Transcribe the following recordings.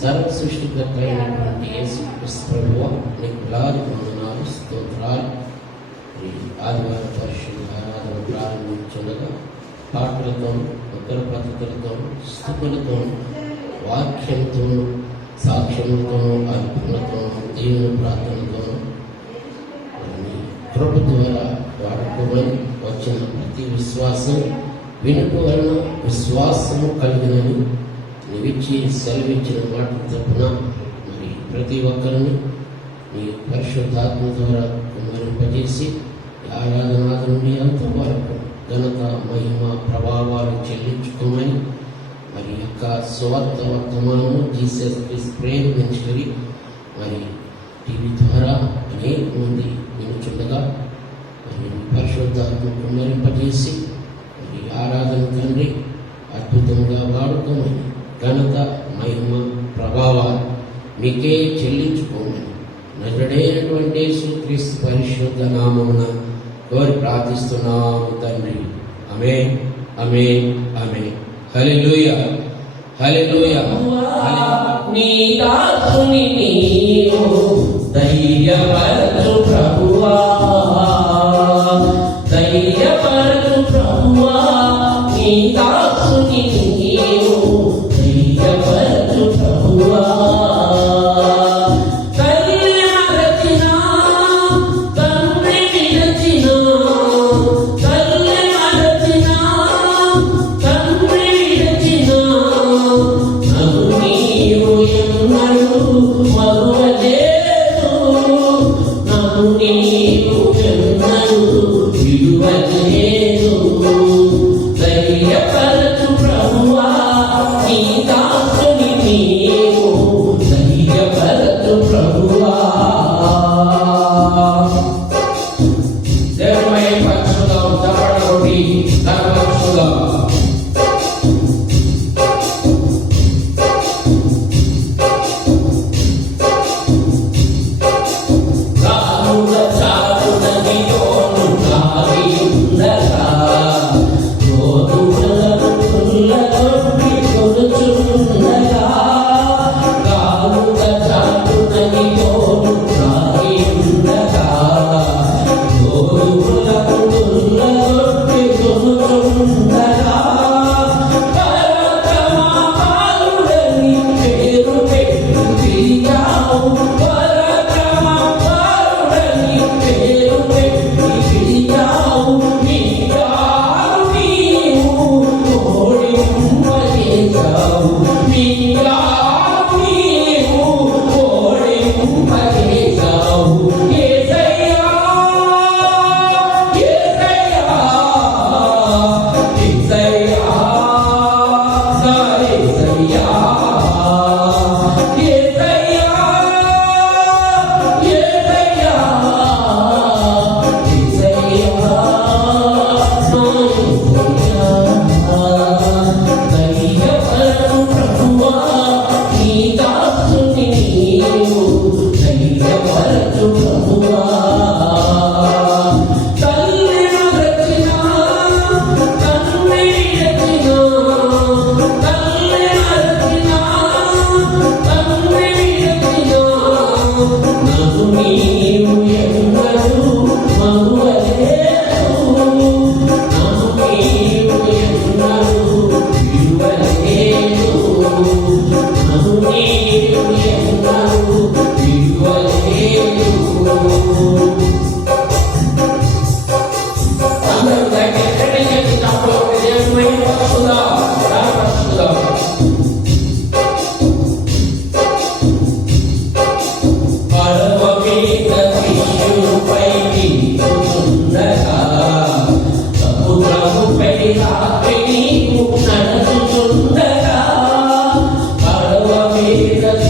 సర్వ సృష్టికర్త అయినటువంటి యేసుక్రీస్తు ప్రభువా నీకు వేలాది వందనాలు, స్తోత్రాలు. ఆదివారం పరిశుద్ధ ఆరాధన ప్రారంభించుండగా పాటలతోనూ, ఉత్తర పద్ధతులతోనూ, స్తుతులతోనూ, వాక్యంతోనూ, సాక్ష్యములతోనూ, అర్పణలతోనూ, దేవుని ప్రార్థనతోనూ కృప ద్వారా వాడుకోమని వచ్చిన ప్రతి విశ్వాసం వినుట వలన విశ్వాసము కలిగినని నీవిచ్చి సెలవిచ్చిన మాట తప్పున మరి ప్రతి ఒక్కరిని నీ పరిశుద్ధాత్మ ద్వారా కుమ్మరింపజేసి ఆరాధనాది నుండి అంత వరకు ఘనత, మహిమ, ప్రభావాలు చెల్లించుకోమని మరి యొక్క స్వార్థ వర్తమానం జీసస్ క్రీస్తు ప్రేమ మినిస్ట్రీ మరి టీవీ ద్వారా అనేక మంది వినుచుండగా మరి పరిశుద్ధాత్మ కుమ్మరింపజేసి మరి ఆరాధన తండ్రి అద్భుతంగా వాడుకోమని ఘనత, మహిమ, ప్రభావాలు మీకే చెల్లించుకోమని నజరేయుడైనటువంటి యేసుక్రీస్తు పరిశుద్ధ నామమున కోరి ప్రార్థిస్తున్నాము తండ్రి. ఆమేన్, ఆమేన్, ఆమేన్. హల్లెలూయా, హల్లెలూయా. నీ దాసుని నీవు ధైర్యపరచు ప్రభువా, ధైర్యపరచు ప్రభువా. నీ దాసుని నీవు ధైర్యపరచు ప్రభువా. Jesus.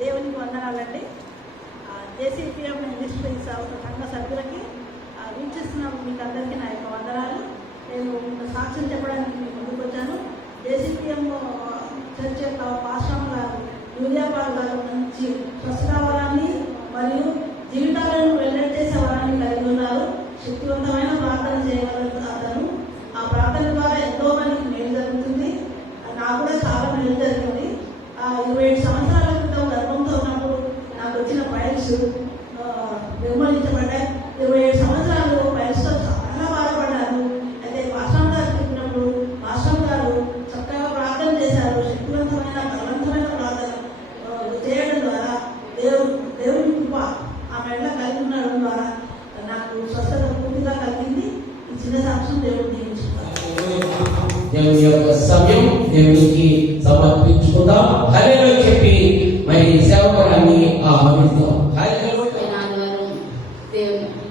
దేవునికి వందనాలండి. జేసీపీఎం మినిస్ట్రీస్ సంఘ సభ్యులకి వీక్షిస్తున్న మీకు అందరికీ నా యొక్క వందనాలు. నేను సాక్ష్యం చెప్పడానికి మీకు ముందుకు వచ్చాను. జేసీపీఎం చర్చ్ యొక్క పాస్టర్ గారు యూరియాపాల్ గారు నుంచి స్వస్థరావరాన్ని మరియు జీవితాలను వెల్లడిచేసే వరాన్ని కలిగి ఉన్నారు. శక్తివంతమైన ప్రార్థన చేయగలరు అతను. ఆ ప్రార్థన ద్వారా ఎంతో మందికి మేలు జరుగుతుంది. నాకు కూడా చాలా మేలు జరిగింది. 27 సంవత్సరాల క్రితం గర్భంతో ఉన్నప్పుడు నాకు వచ్చిన ఫైల్స్ నిర్మూలించబడ్డాయి. 27 సంవత్సరాలు ఫైల్స్తో చాలా బాధపడ్డాను. అయితే పాస్టర్ గారు చెప్పినప్పుడు పాస్టర్ గారు చక్కగా ప్రార్థన చేశారు. శక్తివంతమైన బలవంతమైన ప్రార్థన చేయడం ద్వారా దేవుని కృప ఆ మెడలో కలిగి ఉండడం ద్వారా నాకు స్వస్థత పూర్తిగా కలిగింది. ఈ చిన్న సాక్ష్యం దేవుడు దీవించుకున్నారు. దేవుని యొక్క సమయం దేవునికి సమర్పించుకుందాం. హల్లెలూయా చెప్పి మరి సేవకురాన్ని ఆహ్వానిద్దాం.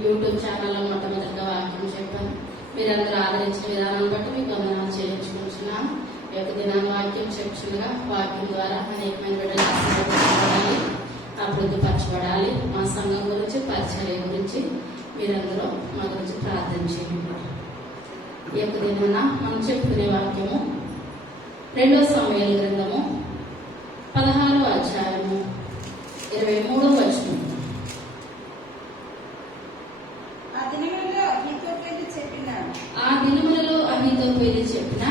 యూట్యూబ్ ఛానల్లో మొట్టమొదటిగా వాక్యం చెప్పాను. మీరందరూ ఆదరించిన విధానం బట్టి మీకు వందనాలు చెల్లించుకుంటున్నాను. ఈ యొక్క దినాన్ని వాక్యం చెప్తుండగా వాక్యం ద్వారా అనేకమైన బిడ్డలు ఆశీర్వదించబడాలి, అభివృద్ధిపరచబడాలి. మా సంఘం గురించి పరిచర్య గురించి మీరందరూ మా గురించి ప్రార్థన చేయండి. ఈ యొక్క దినాన మనం చెప్పుకునే వాక్యము 2 సమూయేలు గ్రంథము 16వ అధ్యాయము 23వ వచనం. ఆ దినములలో అహీతోఫెలు చెప్పిన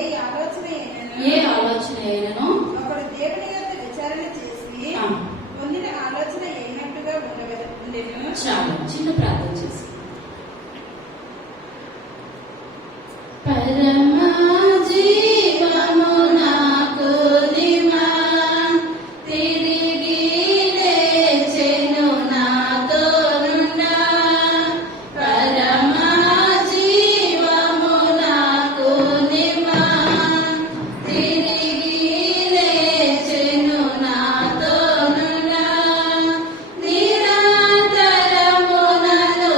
ఏ ఆలోచన అయినను ఒకడు దేవుని యొక్క విచారణ చేసి పొందిన ఆలోచన అయినట్టుగా ఉండెను. చాలా చిన్న ప్రార్థన చేసి పరమా జీవము నాకు నిమా తిరిగి లేచెను నాతో నుండా. పరమా జీవము నాకు నిమా తిరిగి లేచెను నాతో నుండా. నిరంతరము నన్ను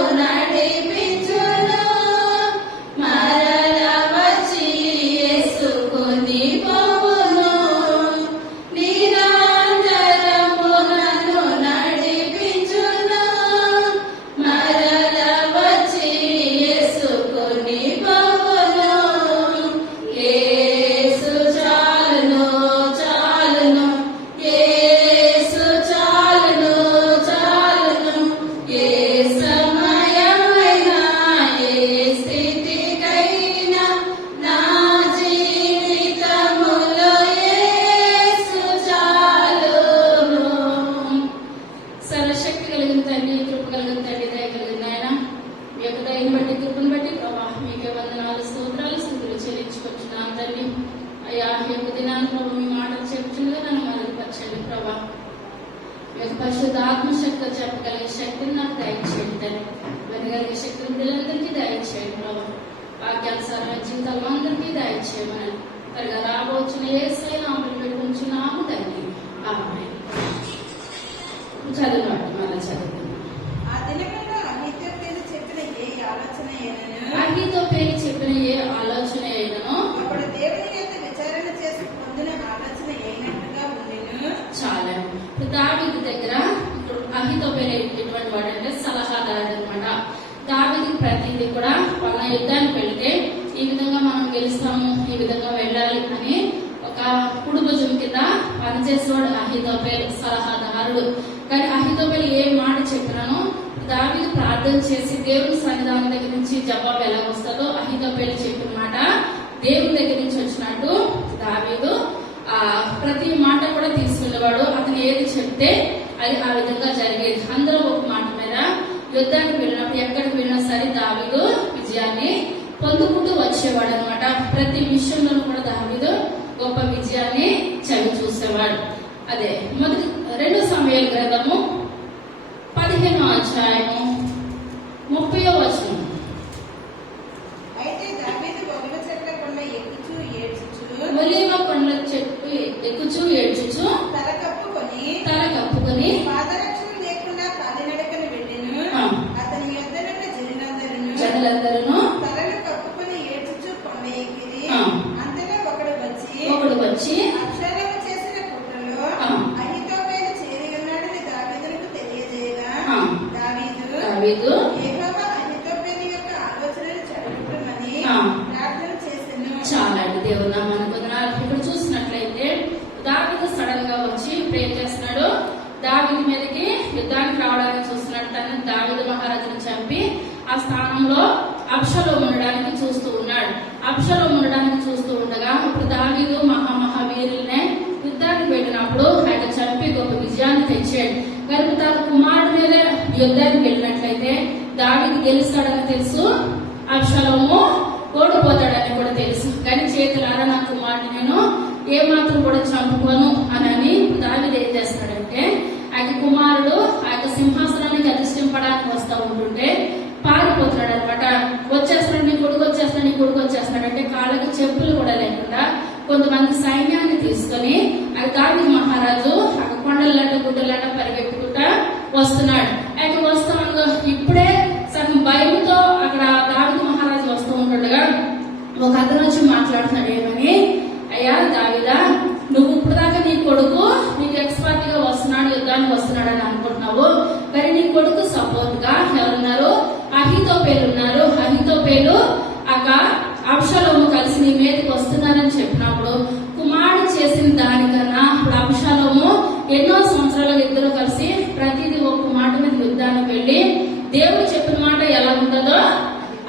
జీవితాలు అందరికీ దయచేయమని త్వరగా రాబోచిన యేసయ్య నామములో పెట్టుకుంటున్నాము తండ్రి. ఆమేన్. చదవండి, మళ్ళీ చదువుతున్నాం. ఆ దినమున అహీతోపెలు చెప్పిన ఏ ఆలోచన అయినను అహీతోపెలు చెప్పిన ఏ ఆలోచన అయినను అప్పుడు దేవుని యొక్క విచారణ చేసి పొందిన ఆలోచన అయినట్టుగా ఉండెను. చాలా. ఇప్పుడు దావీదు దగ్గర ఇప్పుడు అహీతోపెలు ఎటువంటి వాడంటే సలహాదారుడు అనమాట. దావీదు ప్రతిదీ కూడా వాళ్ళ యుద్ధానికి వెళితే ఈ విధంగా మనం గెలుస్తాము, ఈ విధంగా వెళ్ళాలి అని ఒక కుడి భుజం కింద పనిచేసేవాడు అహీతోపెలు సలహాదారుడు. కానీ అహీతోపెలు ఏ మాట చెప్పినానో దావీదు ప్రార్థన చేసి దేవుని సన్నిధానం దగ్గర నుంచి జవాబు ఎలా వస్తుందో అహీతోపెలు చెప్పిన మాట దేవుని దగ్గర నుంచి వచ్చినట్టు దావీదు ప్రతి మాట కూడా తీసుకునేవాడు. అతను ఏది చెప్తే అది ఆ విధంగా జరిగేది. అందరూ ఒక మాట మీద యుద్ధానికి వెళ్ళినప్పుడు ఎక్కడికి వెళ్ళినా సరే దావీదు విజయాన్ని పొందుకుంటూ వచ్చేవాడు అనమాట. ప్రతి విషయంలో కూడా దావీదు గొప్ప విజయాన్ని చవి చూసేవాడు. అదే మొదటి 2 సమూయేలు గ్రంథము 15వ అధ్యాయము 30వ వచనం. అయితే దావీదు ఒలివ చెట్ల కొండ ఎక్కుచూ ఏడ్చుచు ఒలీవ కొండ చెట్టు ఎక్కుచూ ఏడ్చుచు తల కప్పుకొని పాదరక్షలు లేకుండా కాలినడకను వెళ్ళెను. అతని యొద్దనున్న జనులందరూ తలను కప్పుకొని ఏడ్చుచు కొండ ఎక్కిరి. అంతలో ఒకడు వచ్చి అబ్షాలోము చేసిన కుట్రలో అహీతోపెలు చేరి ఉన్నాడని దావీదునకు తెలియజేయగా దావీదు యెహోవా అహీతోపెలు యొక్క ఆలోచనలు చెడగొట్టుమని ప్రార్థన చేసెను. చాలా అండి. దేవుడు నామానికి వందనాలు. ఇక్కడ చూసినట్లయితే దావీదు సడన్ గా వచ్చి ప్రేర్ చేస్తున్నాడు. దావీదు మీదకి యుద్ధానికి రావడానికి చూస్తున్నాడు. తను దావీదు మహారాజును చంపి ఆ స్థానంలో అబ్షాలోము ఉండడానికి చూస్తూ ఉన్నాడు. అబ్షాలోము ఉండడానికి చూస్తూ ఉండగా ఇప్పుడు దావీదు మహావీరులనే యుద్ధానికి వెళ్ళినప్పుడు ఆయన చంపి గొప్ప విజయాన్ని తెచ్చాడు. కనుక తన కుమారుడి మీద యుద్ధానికి వెళ్ళినట్లయితే దావీదు గెలుస్తాడని తెలుసు, అబ్షాలోము ఓడిపోతాడని కూడా తెలుసు. కానీ చేతులారా నా కుమారుడిని నేను ఏమాత్రం కూడా చంపుకోను అని దావీదు ఏం చేస్తాడంటే ఆయన కుమారుడు ఆ యొక్క సింహాసనానికి అధిష్టింపడానికి వస్తూ ఉంటుంటే పారిపోతున్నాడు అనమాట. వచ్చేస్తున్నాడు, నీ కొడుకు వచ్చేస్తున్నాడు అంటే కాళ్ళకి చెప్పులు కూడా లేకుండా కొంతమంది సైన్యాన్ని తీసుకొని ఆ దావీదు మహారాజు అక్కడ కొండలాట గుడ్డలాట పరిగెట్టుకుంటా వస్తున్నాడు. ఆయన వస్తా ఇప్పుడే సగం భయంతో అక్కడ దావీదు మహారాజు వస్తూ ఉంటుండగా ఒక అతను వచ్చి మాట్లాడుతున్నాడు. ఏమని, అయ్యా దావీదా, నువ్వు ఇప్పుడు దాకా నీ కొడుకు నీకు ఎక్స్పర్ట్ గా వస్తున్నాడు, యుద్ధానికి వస్తున్నాడు అని అనుకుంటున్నావు. కానీ నీ కొడుకు సపోర్ట్ గా ఎవరున్నారు? అహీతోపెలు ఉన్నారు. అహీతోపెలు అబ్షాలోము కలిసి నీ మీదకి వస్తున్నారని చెప్పినప్పుడు కుమారుడు చేసిన దానికన్నా ఇప్పుడు అబ్షాలోము ఎన్నో సంవత్సరాలుగా ఇద్దరు కలిసి ప్రతిదీ ఒక మాట మీద యుద్ధానికి వెళ్ళి దేవుడు చెప్పిన మాట ఎలా ఉంటుందో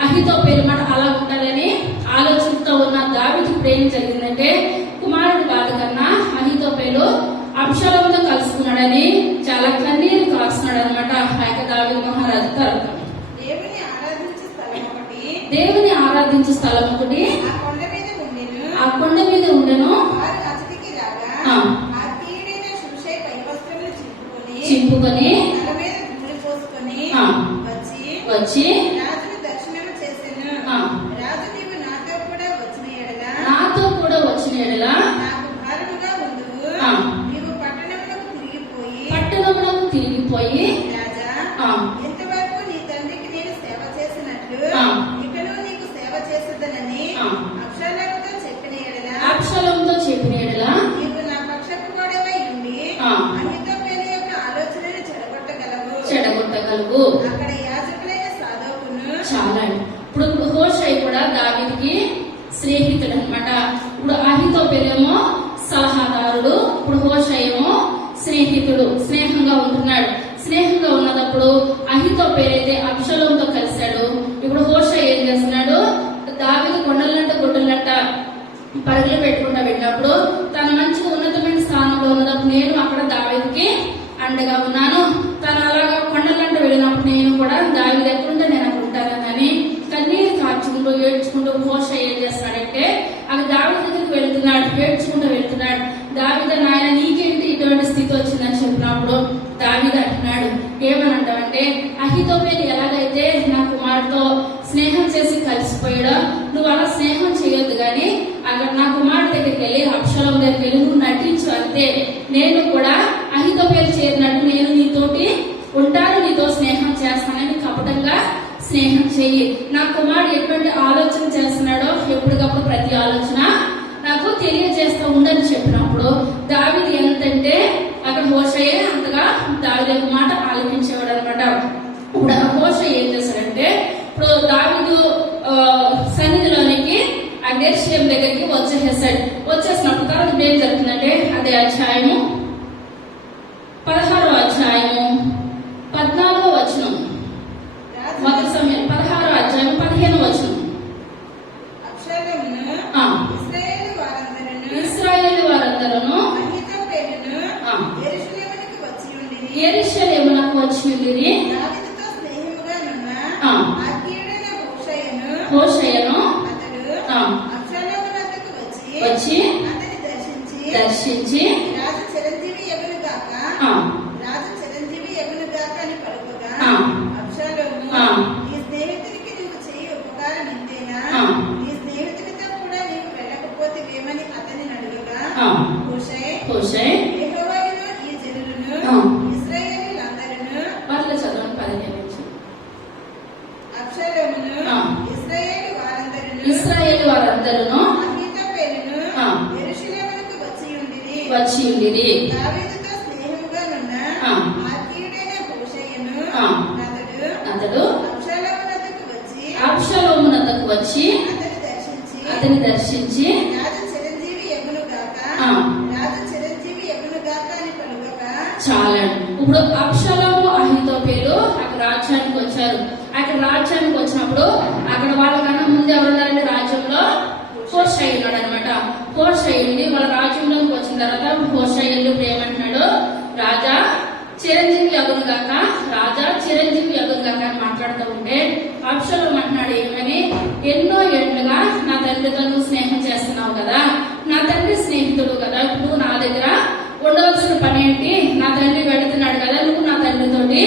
అహీతోపెలు మాట అలా ఉండాలని ఆలోచనతో ఉన్న దావీదు ఇప్పుడు ఏం జరిగిందంటే కుమారుడు బాధ కన్నా అహీతోపెలు అబ్షాలోముతో కలుసుకున్నాడని చాలా కన్నీరు కాస్తున్నాడు అనమాట. ఆ యొక్క దావీదు మహారాజు తరపున దేవుని ఆరాధించే స్థలం ఒకటి ఆ కొండ మీద ఉండెను. చింపుకొని వచ్చి నాతో కూడా వచ్చిన ఎడలా పట్టణములకు తిరిగిపోయి ఇంతవరకు నీ తండ్రికి నేను సేవ చేసినట్లు ఇకను నీకు సేవ చేసేదనని అబ్షాలోముతో చెప్పిన ఎడల నీవు నా పక్షపు గోడవై ఉండి అహీతోపెలు యొక్క ఆలోచనను చెడగొట్టగలవు. అక్కడ యాజకులైన సాదోకును చాలా. ఇప్పుడు హోషై కూడా దావీదుకి స్నేహితుడు అనమాట. ఇప్పుడు అహీతోపెలేమో సలహాదారుడు, ఇప్పుడు హోషై ఏమో స్నేహితుడు. స్నేహంగా ఉంటున్నాడు. స్నేహంగా ఉన్నప్పుడు అహీతోపెలైతే అబ్షాలోముతో కలిశాడు. ఇప్పుడు హోషై ఏం చేస్తున్నాడు? దావీదు కొండలంట గుడ్డలంట పరుగులు పెట్టుకుంటా వెళ్ళినప్పుడు తన మంచిగా ఉన్నతమైన స్థానంలో ఉన్నప్పుడు నేను అక్కడ దావీదుకి అండగా ఉన్నాను. తను అలాగా కొండలంట వెళ్ళినప్పుడు నేను కూడా దావీదు ఎక్కడుంటే నేను అక్కడ ఉంటానని కన్నీరు కార్చుకుంటూ ఏడ్చుకుంటూ హోషై ఏం చేస్తాడంటే అక్కడ దావీదు దగ్గరికి వెళ్తున్నాడు. ఏడ్చుకుంటూ వెళ్తున్నాడు. దావీదు నాయన నీకేంటి ఇటువంటి స్థితి వచ్చిందని చెప్పినప్పుడు దావీదు అంటున్నాడు, ఏమని అంటావంటే అంటే అహీతోపెలు ఎలాగైతే నా కుమారుడితో స్నేహం చేసి కలిసిపోయాడో నువ్వు అలా స్నేహం చేయొద్దు, కానీ అక్కడ నా కుమారుడి దగ్గరికి వెళ్ళి అబ్షాలోము దగ్గరికి వెళ్ళి నువ్వు నటించు అంతే. నేను కూడా అహీతోపెలు చేరినట్టు నేను నీతోటి ఉంటాను, నీతో స్నేహం చేస్తానని కపటంగా స్నేహం చెయ్యి. నా కుమారుడు ఎటువంటి ఆలోచన చేస్తున్నాడో ఎప్పటికప్పుడు ప్రతి ఆలోచన నాకు తెలియజేస్తూ ఉండని చెప్పినప్పుడు దావీదు ఎంతంటే అక్కడ హోషయ్య అంతగా దావీదు యొక్క మాట ఆలోచించేవాడు అనమాట. ఇప్పుడు ఆ హోషయ్య ఏం చేశాడంటే ఇప్పుడు దావీదు సన్నిధిలోనికి ఆ యెరూషలేము దగ్గరికి వచ్చేసినప్పుడు తర్వాత ఇప్పుడు ఏం జరుగుతుందంటే అదే అధ్యాయము 16వ అధ్యాయము 14వ వచనం, మొదటి సమయం 16వ అధ్యాయం 15వ వచనం. ఇశ్రాయేలు వారందరూ యెరూషలేమునకు వచ్చి ఉండిరి. హోషేయను వచ్చి దర్శించి పర్లే చదవండి 15 నుంచి. ఇశ్రాయేలు వారందరూ వచ్చి ఉండిరి. అతడు అబ్షాలోమునద్దకు వచ్చి అతని దర్శించి చాలండి. ఇప్పుడు అబ్షాలోము అహీతోపెలు అక్కడ రాజ్యానికి వచ్చారు. అక్కడ రాజ్యానికి వచ్చినప్పుడు అక్కడ వాళ్ళకన్నా ముందు ఎవరున్నారంటే రాజ్యంలో హోషయ్య ఉన్నాడు అనమాట. హోషయ్యుండి వాళ్ళ రాజ్యంలోకి వచ్చిన తర్వాత హోషయ్యుడు ఏమంటున్నాడు, రాజా చిరంజీవి అగును గాక, రాజా చిరంజీవి అగును గాక అని మాట్లాడుతూ ఉంటే అబ్షాలోము అంటున్నాడు ఏమని, ఎన్నో ఏళ్లుగా నా తండ్రితో నువ్వు స్నేహం చేస్తున్నావు కదా, నా తండ్రి స్నేహితుడు కదా, ఇప్పుడు నా దగ్గర ఉండవలసిన పని ఏంటి, నా తండ్రి వెళుతున్నాడు కదా, నువ్వు నా తండ్రితోటి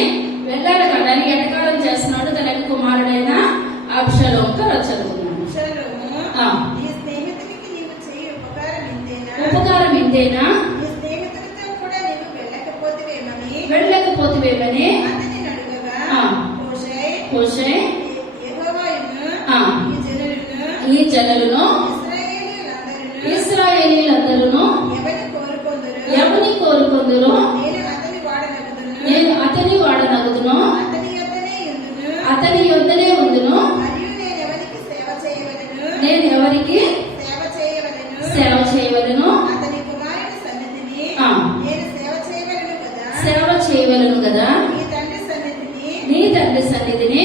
వెళ్ళాలి కదా అని ఎటకారం చేస్తున్నాడు తన కుమారుడైన అబ్షాలోముతో చదువుతున్నాడు. ఉపకారం ఇంతేనా, వెళ్ళకపోతేవేమని హోషేయ ఈ జనులను ఇశ్రాయేలీలందరూ ఎవరిని కోరుకొందురో నేను అతని వాడనగుదును, అతని యొద్దనే ఉందును, నేను ఎవరికి సేవ చేయవలను, సేవ చేయవలను కదా, నీ తండ్రి సన్నిధిని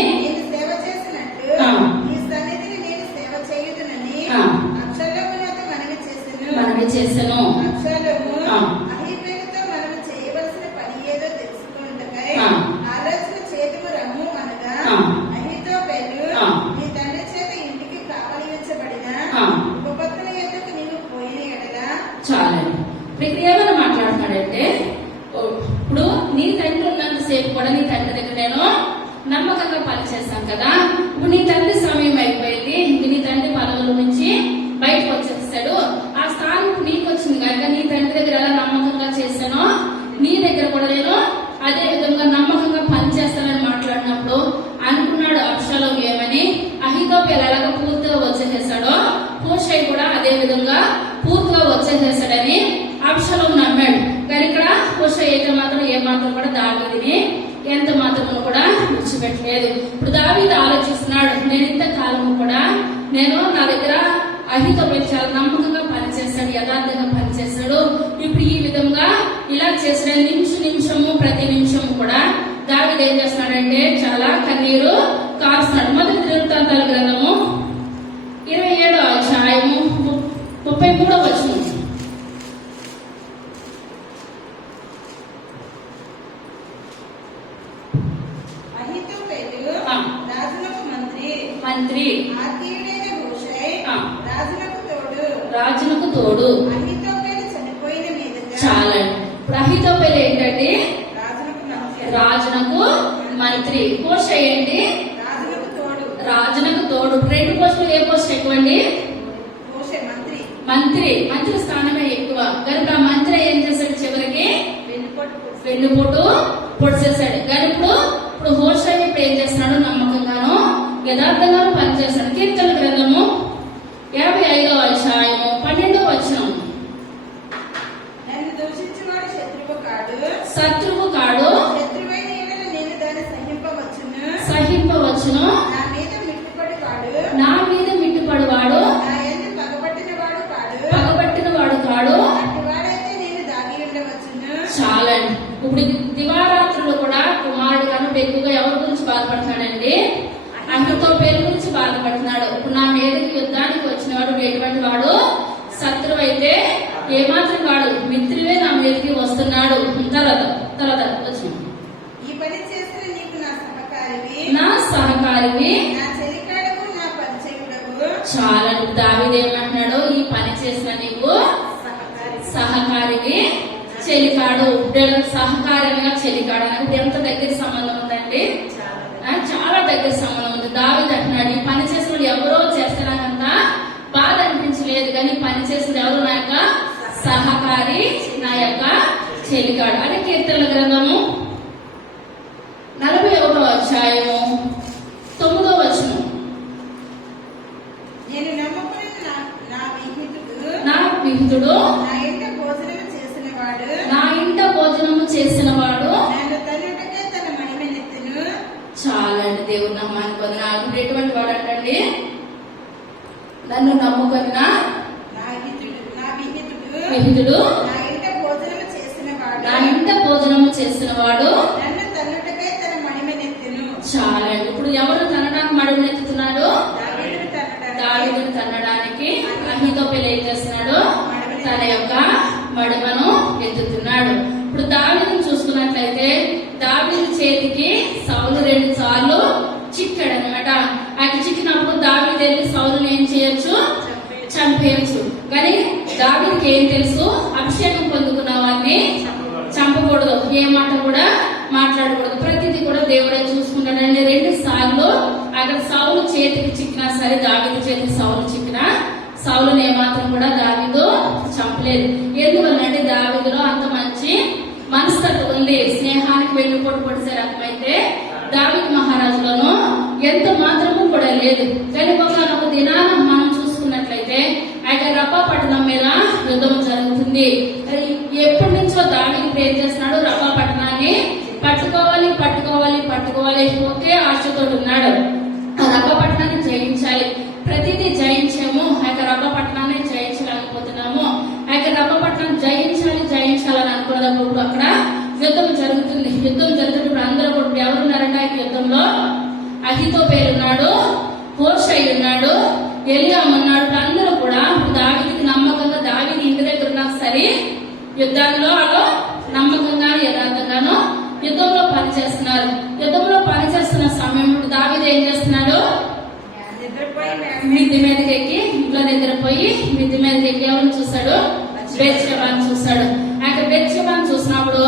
మనవి చేసెను. చాలండి. ఇప్పుడు ఏమైనా మాట్లాడుతున్నాడంటే ఇప్పుడు నీ తండ్రి ఉన్నంతసేపు కూడా నీ తండ్రి దగ్గర నేను నమ్మకంగా పనిచేస్తాను కదా, ఇప్పుడు నీ తండ్రి సమయం అయిపోయింది, నీ తండ్రి పదవుల నుంచి బయటకు వచ్చేస్తాడు, ఆ స్థానం నీకు వచ్చింది కనుక నీ తండ్రి దగ్గర ఎలా నమ్మకంగా చేశానో నీ దగ్గర కూడా నేను అదే విధంగా నమ్మకంగా పనిచేస్తానని మాట్లాడినప్పుడు అనుకున్నాడు అబ్షాలోము ఏమని, అహీతోపెలు ఎలాగ పూర్తిగా వచ్చేసేసాడో హోషేయ కూడా అదే విధంగా పూర్తిగా వచ్చేసేసాడని అబ్షాలోము నమ్మాడు. కానీ ఇక్కడ హోషేయ అయితే మాత్రం ఏమాత్రం కూడా దావీదుని ఎంత మాత్రం కూడా విడిచిపెట్టలేదు. ఇప్పుడు దావీదు ఆలోచిస్తున్నాడు, నేను ఇంతకాలము కూడా నేను నా దగ్గర అహీతోపెలు చాలా నమ్మకంగా పనిచేస్తాడు, యథార్థంగా పనిచేస్తాడు, ఇప్పుడు ఈ విధంగా ఇలా చేసిన నిమిషము ప్రతి నిమిషము కూడా దావీదు ఏం చేస్తున్నాడంటే చాలా కన్నీరు కారుస్తున్నాడు. మొదటి దినవృత్తాంతాల గ్రంథము 27వ అధ్యాయము 33వ వచనం. మంత్రి రాజునకు తోడు చాలా. ఇప్పుడు అహీతోపెలు ఏంటంటే రాజునకు మంత్రి. హోషే ఏంటి? రాజులకు తోడు. రాజునకు తోడు. 2 పోస్టులు ఏ పోస్ట్ ఎక్కువ అండి? హోషే మంత్రి. మంత్రి స్థానమే ఎక్కువ కనుక మంత్రి ఏం చేశాడు? చివరికి వెన్నుపోటు వెన్నుపోటు పొడిచేశాడు. కానీ ఇప్పుడు హోషే ఇప్పుడు ఏం చేస్తున్నాడు? నమ్మకంగాను యథార్థంగాను పనిచేస్తాడు. కీర్తన గ్రంథము 55వ అధ్యాయము 12వ వచనం. నన్ను దూషించువాడు శత్రువు కాడు. శత్రువైన యెడల నేను దాన్ని సహింపవచ్చును. నా మీద మిట్టుపడువాడు నా యందు పగబట్టిన వాడు కాడు. అట్టివాడైతే నేను దాగి ఉండవచ్చును. చాలండి. ఇప్పుడు దివారాత్రులు కూడా కుమారుడు కనుక ఎక్కువగా ఎవరి గురించి బాధపడుతున్నాడండి? అహీతోపెలు గురించి బాధపడుతున్నాడు. ఇప్పుడు నా మీదకి యుద్ధానికి వచ్చిన వాడు ఎటువంటి వాడు? శత్రువు అయితే ఏమాత్రం వాడు మిత్రువే నా మీదకి వస్తున్నాడు. తర్వాత వచ్చిన ఈ పని చేసిన నీకు నా సహకారివి నా చెలికాడవు నా పరిచయుడవు. చాలండి. దావీదు ఏమంటున్నాడు? ఈ పని చేసిన నీవు సహకారివి, చెలికాడు. సహకారిగా చెలికాడు అనేది ఎంత దగ్గర సంబంధం ఉందండి? చాలా దగ్గర సంబంధం ఉంది. దావీదు అంటున్నాడు, ఈ పని చేసిన వాళ్ళు ఎవరో చేస్తే నాకంత బాధ అనిపించలేదు, కానీ పని చేసిన ఎవరు? నా యొక్క సహకారి, నా యొక్క చెలికాడు. అదే కీర్తనల గ్రంథము 41వ అధ్యాయము 9వ వచనం. నేను నమ్ముకున్న నా విహితుడు నా ఇంట భోజనము చేసిన వాడు నన్ను తన్నుటకే తన మహిమనెత్తెను. చాలండి. దేవుడు నమ్మానికి వదనాలు. ఎటువంటి వాడు అంటండి? నన్ను నమ్ముకున్న నా విహితుడు నా ఇంట భోజనము చేసిన వాడు నన్ను తన్నుటకే తన మహిమనెత్తెను. చాలండి. ఇప్పుడు ఎవరు తనడానికి మడుగునెత్తుతున్నాడు? దావీదును తన్నడానికి అహీతోపెలు ఏం చేస్తున్నాడు? తన యొక్క మడుమను ఎత్తుతున్నాడు. ఇప్పుడు దావీదును చూసుకున్నట్లయితే దావీదు చేతికి సౌలు 2 సార్లు చిక్కాడు అనమాట. ఆయన చిక్కినప్పుడు దావీదు వెళ్ళి సౌలుని ఏం చేయొచ్చు? చంపేయచ్చు. కానీ దావీదుకి ఏం తెలుసు? అభిషేకం పొందుకున్న వారిని చంపకూడదు, ఏ మాట కూడా మాట్లాడకూడదు. ప్రతిదీ కూడా దేవుడే చూసుకుంటాడండి. 2 సార్లు అక్కడ సౌలు చేతికి చిక్కినా సరే, దావీదు చేతికి సౌలు చిక్కినా సౌలుని ఏమాత్రం కూడా దావీదు చంపలేదు. ఎందువల్లంటే దావీదులో అంత మంచి మనస్తత్వం ఉంది. స్నేహానికి వెన్నుపోటు పొడిసే రకమైతే దావీదు మహారాజులను ఎంత మాత్రము కూడా లేదు. కానీ ఒక దినాన మనం చూసుకున్నట్లయితే ఆయన రబ్బా పట్టణం మీద యుద్ధం జరుగుతుంది. ఎప్పటి నుంచో దావీదు ఏం చేస్తున్నాడు? రబ్బా పట్టణాన్ని పట్టుకోవాలి ఒకే ఆశతో ఉన్నాడు. ఆ రబ్బా పట్టణాన్ని జయించాలి. ప్రతిదీ జయించాము, ఆ యొక్క రబ్బా పట్టణాన్ని జయించలేకపోతున్నాము. ఆ యొక్క రబ్బా పట్టణాన్ని జయించాలని అనుకున్నప్పుడు అక్కడ యుద్ధం జరుగుతుంది. ఇప్పుడు అందరూ కూడా ఎవరున్నారంటే ఆ యుద్ధంలో అహీతోపెలు ఉన్నాడు, హోషై ఉన్నాడు, ఎలియాము ఉన్నాడు. అందరూ కూడా దావీదుకి నమ్మకంగా, దావీదు ఇంటి దగ్గర ఉన్నా సరే యుద్ధాల్లో నమ్మకంగాను యథార్థంగాను యుద్ధంలో పనిచేస్తున్నారు. యుద్ధంలో పనిచేస్తున్న సమయంలో దావీదు ఏం చేస్తున్నాడు? మిద్ది మీదకి ఎక్కి ఇంట్లో నిద్రపోయి మిద్ది మీదకి ఎక్కి ఎవరిని చూశాడు? బెత్షెబాను చూశాడు. అక్కడ బెత్షెబాను చూసినప్పుడు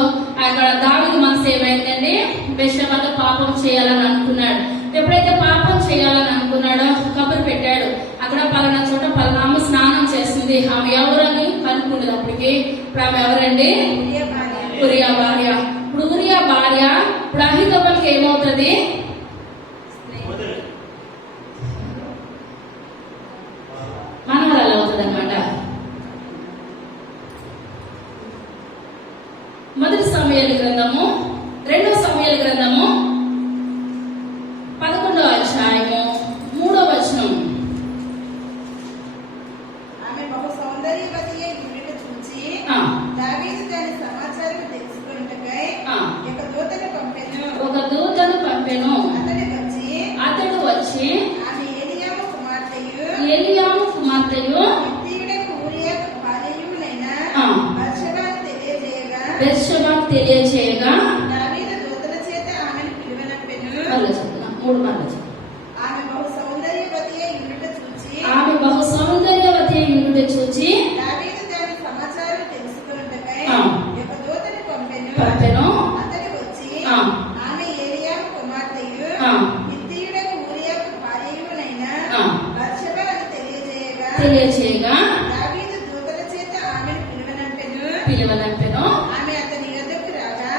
అక్కడ దావీదు మనసు ఏమైందండి? బెత్షెబాతో పాపం చేయాలని అనుకున్నాడు. ఎప్పుడైతే పాపం చేయాలని అనుకున్నాడో కబురు పెట్టాడు. అక్కడ పలానా చోట పలానా స్నానం చేస్తుంది. ఆమె ఎవరని కనుక్కున్నది. అప్పటికి ఇప్పుడు ఆమె ఎవరండి? ఉరియా భార్య. ఇప్పుడు ఉరియా భార్య ఇప్పుడు అహీతోపెలుకి ఏమవుతుంది? మనవరాలు అవుతుంది అనమాట. మొదటి సమూయేలు గ్రంథము 2వ సమూయేలు గ్రంథము 11వ అధ్యాయము 3వ వచనం. ఆమె బహు సౌందర్యవతి ఉండుట చూచి దావీదు దాని సమాచారం తెలుసుకొనుటకై ఒక దూతను పంపెను. అతడు వచ్చి ఆమె ఏలియాము కుమార్తెయు హిత్తీయుడకు ఊరియా భార్యయునైన బెత్షెబాకు తెలియజేయగా దావీదు దూతల చేత ఆమెను పిలువనంపెను. 3 మార్లు. ఆమె బహు సౌందర్యవతి ఉండుట చూచి దావీదు దాని సమాచారం తెలుసుకొనుటకై ఒక దూతను పంపెను. అతడు వచ్చి ఆమె ఏలియాము కుమార్తె హిత్తీయుడకు ఊరియకు భార్యయునైన బత్షెబ అని తెలియజేయగా దావీదు దూతల చేత ఆమెను పిలువనంపెను. ఆమె అతని యొద్దకు రాగా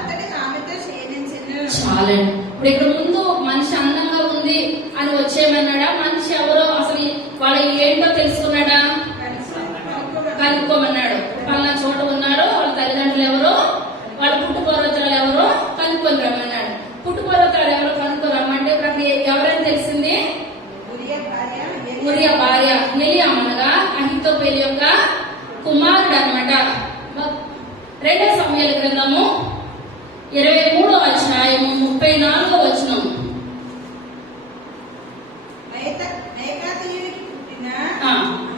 అతడు ఆమెతో శయనించెను. చాలండి. ఇప్పుడు ఇక్కడ ముందు మనిషి అందంగా ఉంది అని వచ్చేయమన్నాడా? మనిషి ఎవరో అసలు వాళ్ళ ఏంటో తెలుసుకున్నాడా? కనుక్కోమన్నాడు. పలానా చోట ఉన్నారు, వాళ్ళ తల్లిదండ్రులు ఎవరో, వాళ్ళ పుట్టుపూర్వోత్తరాలు ఎవరో కనుక్కొని రమ్మన్నాడు. పుట్టుపూర్వోత్తరాలు ఎవరో కనుక్కొని రమ్మంటే ఇప్పుడు అక్కడ ఎవరైనా తెలిసింది? ఉరియా భార్య ఎలీయాము అనగా అహీతోపెలు యొక్క కుమారుడు అన్నమాట. 2 సమూయేలు గ్రంథము 23వ అధ్యాయము 34వ వచనం. మేకాతీయునికి పుట్టిన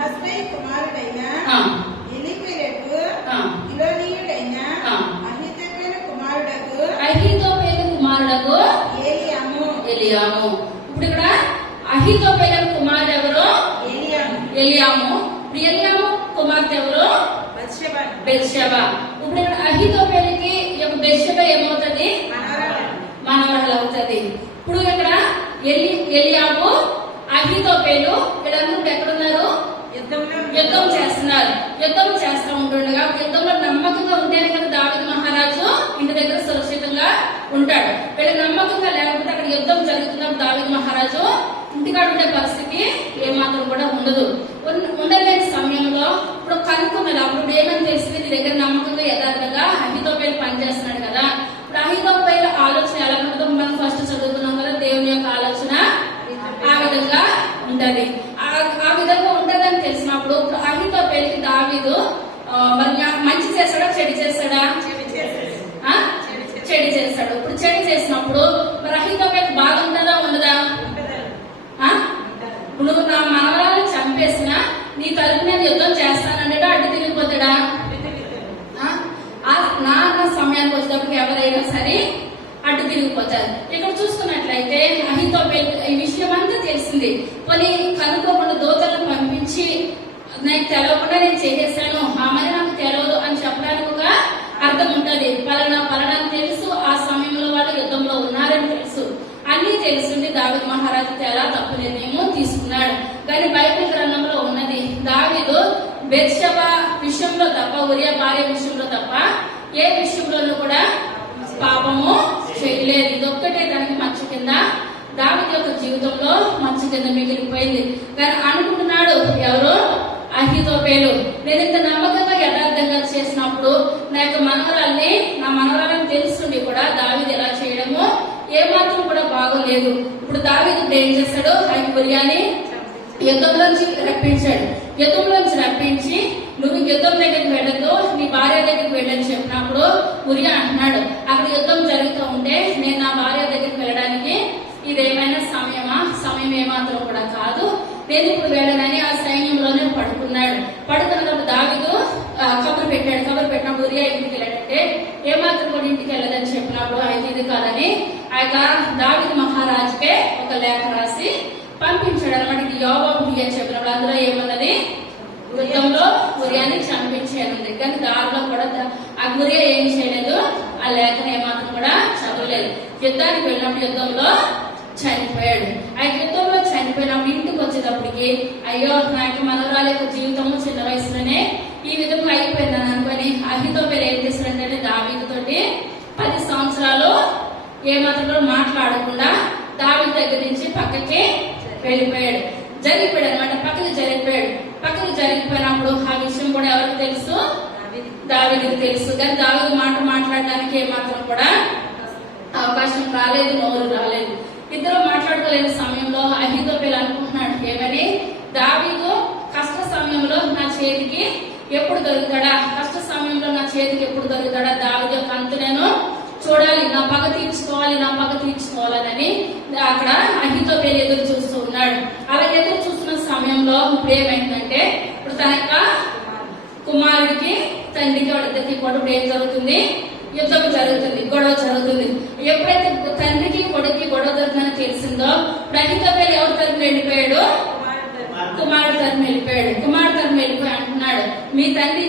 హస్బై కుమారుడైన ఎలీపెలెటు గిలోనీయుడైన అహీతోపెలు కుమారుడకు ఎలీయాము. ఇప్పుడు ఇక్కడ అహీతోపెలు కుమారుడు ఎవరు? ఎలీయాము. ఇప్పుడు ఎలీయాము కుమార్తె ఎవరు? బెత్షెబ. ఇప్పుడు ఇక్కడ అహీతోపెలుకి బెత్షెబ ఏమవుతుంది? మనవరాలు అవుతుంది. ఇప్పుడు ఇక్కడ ఎలీయాము అహీతోపెలు వీళ్ళందరూ ఎక్కడున్నారు? యుద్ధం చేస్తున్నారు. యుద్ధం చేస్తూ ఉంటుండగా యుద్ధంలో నమ్మకంగా ఉంటేనే కదా దావీదు మహారాజు ఇంటి దగ్గర సురక్షితంగా ఉంటాడు. వీళ్ళ నమ్మకంగా లేకపోతే అక్కడ యుద్ధం జరుగుతున్నప్పుడు దావీదు మహారాజు ఇంటికాడ ఉండే పరిస్థితి ఏమాత్రం కూడా ఉండదు. ఉండలేని సమయంలో ఇప్పుడు కనుక్కున్నది. అప్పుడు ఏమని తెలిసింది? నీ దగ్గర నమ్మకంగా యథార్థంగా అహీతోపెలు పనిచేస్తున్నాడు కదా. ఇప్పుడు అహీతోపెలు ఆలోచన ఎలా ఉంటుందో మనం ఫస్ట్ చదువుకున్నాం కదా. దేవుని యొక్క ఆలోచన ఆ విధంగా ఉంటది. ఆ విధంగా ఉంటదని తెలిసినప్పుడు ఇప్పుడు అహీతోపెలుకి దావీదు మరి మంచి చేస్తాడా చెడు చేస్తాడా? చెడు చేస్తాడు. ఇప్పుడు చెడు చేసినప్పుడు మరి అహీతోపెలు బాగుంటుందా ఉండదా? నువ్వు నా మనవరాలను చంపేసినా నీ తరపు నేను యుద్ధం చేస్తానంటే అడ్డు తిరిగిపోతాడా? నా సమయానికి వచ్చేటప్పుడు ఎవరైనా సరే అడ్డు తిరిగిపోతారు. ఇక్కడ చూసుకున్నట్లయితే అహీతోపెలు ఈ విషయం అంతా తెలిసింది. కొన్ని కనుక్కోకుండా దూతలను పంపించి నాకు తెలవకుండా నేను చేసేసాను, ఆమె నాకు తెలవదు అని చెప్పడానికి ఒక అర్థం ఉంటది. పలానా తెలుసు, ఆ సమయంలో వాళ్ళు యుద్ధంలో ఉన్నారని తెలుసు, అన్ని తెలుసుండి దావీదు మహారాజు ఎలా తప్పు నిర్ణయము తీసుకున్నాడు. కానీ బైబిల్ గ్రంథంలో ఉన్నది దావీదు బెత్షెబ విషయంలో తప్ప, ఉరియా భార్య విషయంలో తప్ప ఏ విషయంలోనూ కూడా పాపము చేయలేదు. ఇదొక్కటే దానికి మచ్చ కింద దావీదు యొక్క జీవితంలో మచ్చ కింద మిగిలిపోయింది. కానీ అనుకుంటున్నాడు ఎవరు? అహీతోపెలు. నేను ఇంత నమ్మకంగా యథార్థంగా చేసినప్పుడు నా యొక్క నా మనవరాలని తెలుసుండి కూడా దావీదు ఎలా చేయడము ఏమాత్రం కూడా బాగోలేదు. ఇప్పుడు దావీదు ఏం చేస్తాడు? ఆయన ఉరియాని యుద్ధంలోంచి రప్పించాడు. యుద్ధంలోంచి రప్పించి నువ్వు యుద్ధం దగ్గరికి వెళ్ళదు, నీ భార్య దగ్గరికి వెళ్ళని చెప్పినప్పుడు ఉరియా అంటున్నాడు, అక్కడ యుద్ధం జరుగుతూ ఉంటే నేను నా భార్య దగ్గరికి వెళ్ళడానికి ఇదేమైనా సమయం ఏమాత్రం కూడా కాదు, నేను ఇప్పుడు వెళ్ళనని ఆ సైన్యంలోనే పడుకున్నాడు. పడుకున్నప్పుడు దావీదు కబురు పెట్టినప్పుడు ఉరియా ఇంటికి వెళ్ళాడంటే ఏమాత్రం కూడా ఇంటికి వెళ్ళదని చెప్పినప్పుడు అయితే ఇది కాదని ఆ యొక్క దావీదు మహారాజుకే ఒక లేఖ రాసి పంపించాడు అనమాట. ఇది యోవాబు అని చెప్పినప్పుడు అందులో ఏమన్నది? యుద్ధంలో ఉరియాని చంపించేది. కానీ దారిలో కూడా ఆ ఉరియా ఏం చేయలేదు, ఆ లేఖను ఏమాత్రం కూడా చదవలేదు. యుద్ధానికి వెళ్ళినప్పుడు యుద్ధంలో చనిపోయాడు. ఆ యుద్ధంలో చనిపోయినప్పుడు ఇంటికి వచ్చేటప్పటికి అయ్యో నా యొక్క మనవరాల యొక్క జీవితము చిన్న వయసులోనే ఈ విధంగా అయిపోయిందని అనుకుని అహీతోపెలు ఏం చేశాడంటే దావీదుతోటి 10 సంవత్సరాలు ఏమాత్రం మాట్లాడకుండా దావీదు దగ్గర నుంచి పక్కకి వెళ్ళిపోయాడు. జరిగిపోయాడు అనమాట. పక్కకి జరిగిపోయినప్పుడు ఆ విషయం కూడా ఎవరికి తెలుసు? దావీదుకి తెలుసు. కానీ దావీదు మాట్లాడడానికి ఏమాత్రం కూడా అవకాశం రాలేదు, నోరు రాలేదు. ఇద్దరు మాట్లాడుకోలేని సమయంలో అహీతోపెలు అనుకుంటున్నాడు ఏమని? దావీదు కష్ట సమయంలో నా చేతికి ఎప్పుడు దొరుకుతాడా? దావీదు యొక్క అంతు నేను చూడాలి, నా పగ తీర్చుకోవాలని అక్కడ అహీతోపెలు ఎదురు చూస్తూ ఉన్నాడు. అలా ఎదురు చూస్తున్న సమయంలో ఇప్పుడు ఏమైందంటే ఇప్పుడు తన యొక్క కుమారుడికి తండ్రికి వాళ్ళిద్దరికి కూడా ఏం జరుగుతుంది? యుద్ధం జరుగుతుంది, గొడవ జరుగుతుంది. ఎప్పుడైతే తండ్రికి కొడుక్కి గొడవ జరుగుతుందని తెలిసిందో ఇప్పుడు అహీతోపెలు ఎవరి తరపున వెళ్ళిపోయాడు? కుమారుడు తరపున వెళ్ళిపోయి అంటున్నాడు, మీ తండ్రి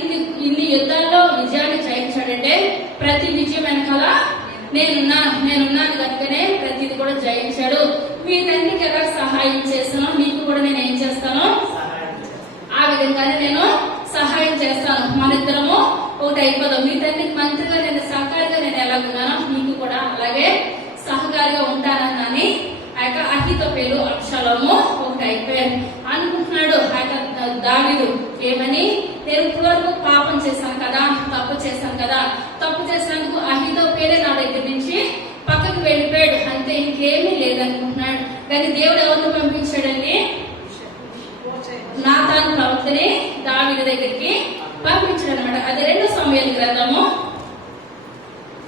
ఇన్ని యుద్ధాల్లో విజయాన్ని జయించాడంటే ప్రతి విజయం వెనకాల నేనున్నాను కనుకనే ప్రతిది కూడా అయిపోయారు అనుకుంటున్నాడు దావీదు. ఏమని, నేను ఇప్పుడు వరకు పాపం చేశాను కదా, తప్పు చేశాను కదా, తప్పు చేసినందుకు అహీతోపెలే నా దగ్గర నుంచి పక్కకు వెళ్ళిపోయాడు, అంతే, ఇంకేమీ లేదనుకుంటున్నాడు. కానీ దేవుడు ఎవరిని పంపించాడండి? నాతాను ప్రవక్తని దావీదు దగ్గరికి పంపించాడు అనమాట. అది 2 సమూయేలు గ్రంథము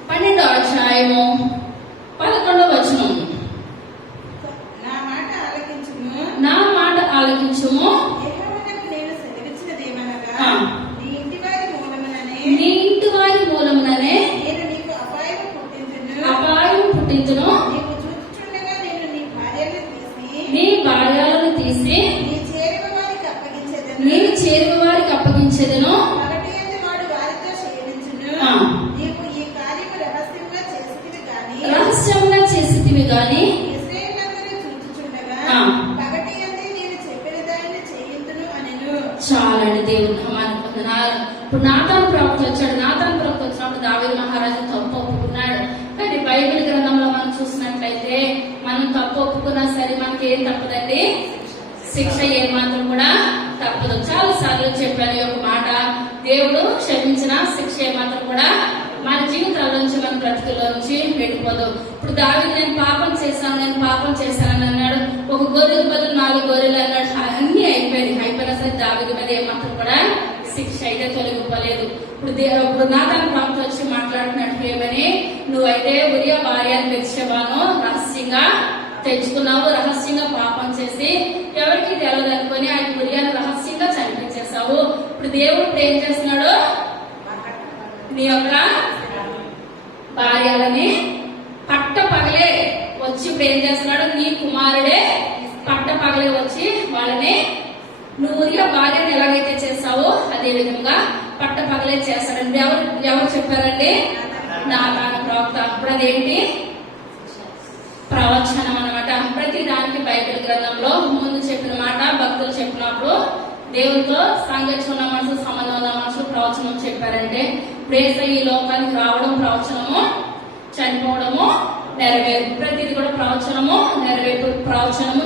12వ అధ్యాయము 11వ వచనం. నా మాట ఆలకించుము, నా మాట ఆలకించుము, యెహోవానకు నేను సెలవిచ్చినదేమనగా, ఆ. నీ ఇంటివారి మూలముననే నీ ఇంటి వారి మూలముననే నేను నీకు అపాయము పుట్టించును. అపాయం పుట్టించును, నీవు చూచుచుండగా నేను నీ భార్యను తీసి నీ భార్యలను తీసి నీ చేరువ వారికి అప్పగించెదను. నీ చేరువ వారికి అప్పగించేదను. పగటి యందు వాడు వారితో శయనించును. ఆ. నీవు ఈ కార్యము రహస్యంగా చేసితివి గాని రహస్యంగా చేసితివి గాని ఇశ్రాయేలులందరూ చూచుచుండగా ఆ. పగటి యందే నేను చెప్పిన దానిని చేయింతును అనెను. చాలండి. దేవుడు నామానికి వందనాలు. ఇప్పుడు నాతాను ప్రవక్త వచ్చాడు. నాతాను ప్రవక్త వచ్చినప్పుడు దావీదు మహారాజు తప్పు ఒప్పుకున్నాడు. కానీ బైబిల్ గ్రంథంలో మనం చూసినట్లయితే మనం తప్పు ఒప్పుకున్నా సరే మనకి ఏం తప్పదండి? శిక్ష ఏమాత్రం కూడా తప్పదు. చాలా సార్లు చెప్పాను ఈ ఒక మాట, దేవుడు క్షమించిన శిక్ష ఏమాత్రం కూడా మన జీవితాల నుంచి మన బ్రతుకులో నుంచి వెళ్ళిపోదు. ఇప్పుడు దావీదు నేను పాపం చేశాను అన్నాడు. ఒక గొర్రెల బదులు 4 గొర్రెలు అన్నాడు. అన్ని అయిపోయినా సరే దావీదు మీద ఏమాత్రం కూడా శిక్ష అయితే తొలగిపోలేదు. ఇప్పుడు నాతాను ప్రవక్త వచ్చి మాట్లాడుతున్నాడు. ఏమని, నువ్వైతే ఉరియా భార్య బెత్షెబాను రహస్యంగా తెచ్చుకున్నావు, రహస్యంగా పాపం చేసి ఎవరికి తెలియదనుకొని ఆయన ఉరియాను రహస్యంగా చనిపించేశావు. ఇప్పుడు దేవుడు ఏం చేస్తున్నాడు? నీ యొక్క భార్యలని పట్ట పగలే వచ్చి ఇప్పుడు ఏం చేస్తున్నాడు? నీ కుమారుడే పట్ట పగలే వచ్చి వాళ్ళని నువ్వు ఉరియా భార్యను ఎలాగైతే చేస్తావో అదే విధంగా పట్ట పగలే చేస్తాడండి. ఎవరు చెప్పారండి? నాతాను ప్రవక్త. అప్పుడు అదేంటి? ప్రవచనం అన్నమాట. ప్రతి దానికి బైబిల్ గ్రంథంలో ముందు చెప్పిన మాట భక్తులు చెప్పినప్పుడు దేవునితో సాంగత్యం ఉన్న మనుషులు, సంబంధం ఉన్న మనుషులు ప్రవచనం చెప్పారంటే ఇప్పుడు ఈ లోకానికి రావడం ప్రవచనము, చనిపోవడము నెరవేర్పు. ప్రతిది కూడా ప్రవచనము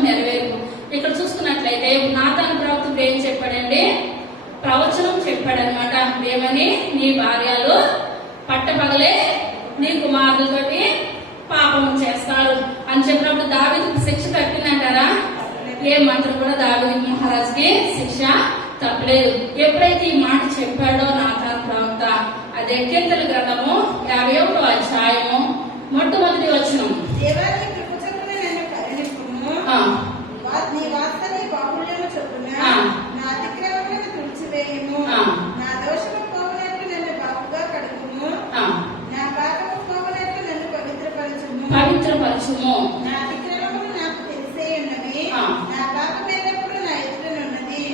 నెరవేర్పు. ఇక్కడ చూసుకున్నట్లయితే నాతాను ప్రవక్త ఏం చెప్పాడండి? ప్రవచనం చెప్పాడనమాట. ఏమని, నీ భార్యలు పట్టపగలే నీ కుమారులతోటి పాపం చేస్తారు అని చెప్పినప్పుడు దావీదుకి శిక్ష తప్పిందంటారా? ఏ మాత్రం కూడా దావీదు మహారాజుకి శిక్ష తప్పలేదు. ఎప్పుడైతే ఈ మాట చెప్పాడో నాతాను ప్రవక్త, అదే కీర్తన గ్రంథము 51వ అధ్యాయము మొట్టమొదటి వచనం. దేవా, నీ కృప చొప్పున నన్ను కరుణింపుము. నీ వాత్సల్య బాహుళ్యము చొప్పున నా అతిక్రమములను తుడిచివేయుము. నా దోషము పోవునట్లు నన్ను బాగుగా కడుగుము. నా పాపము పోవునట్లు నన్ను పవిత్రపరచుము. నా అతిక్రమములు నాకు తెలిసే ఉన్నవి. నా పాపం ఎల్లప్పుడూ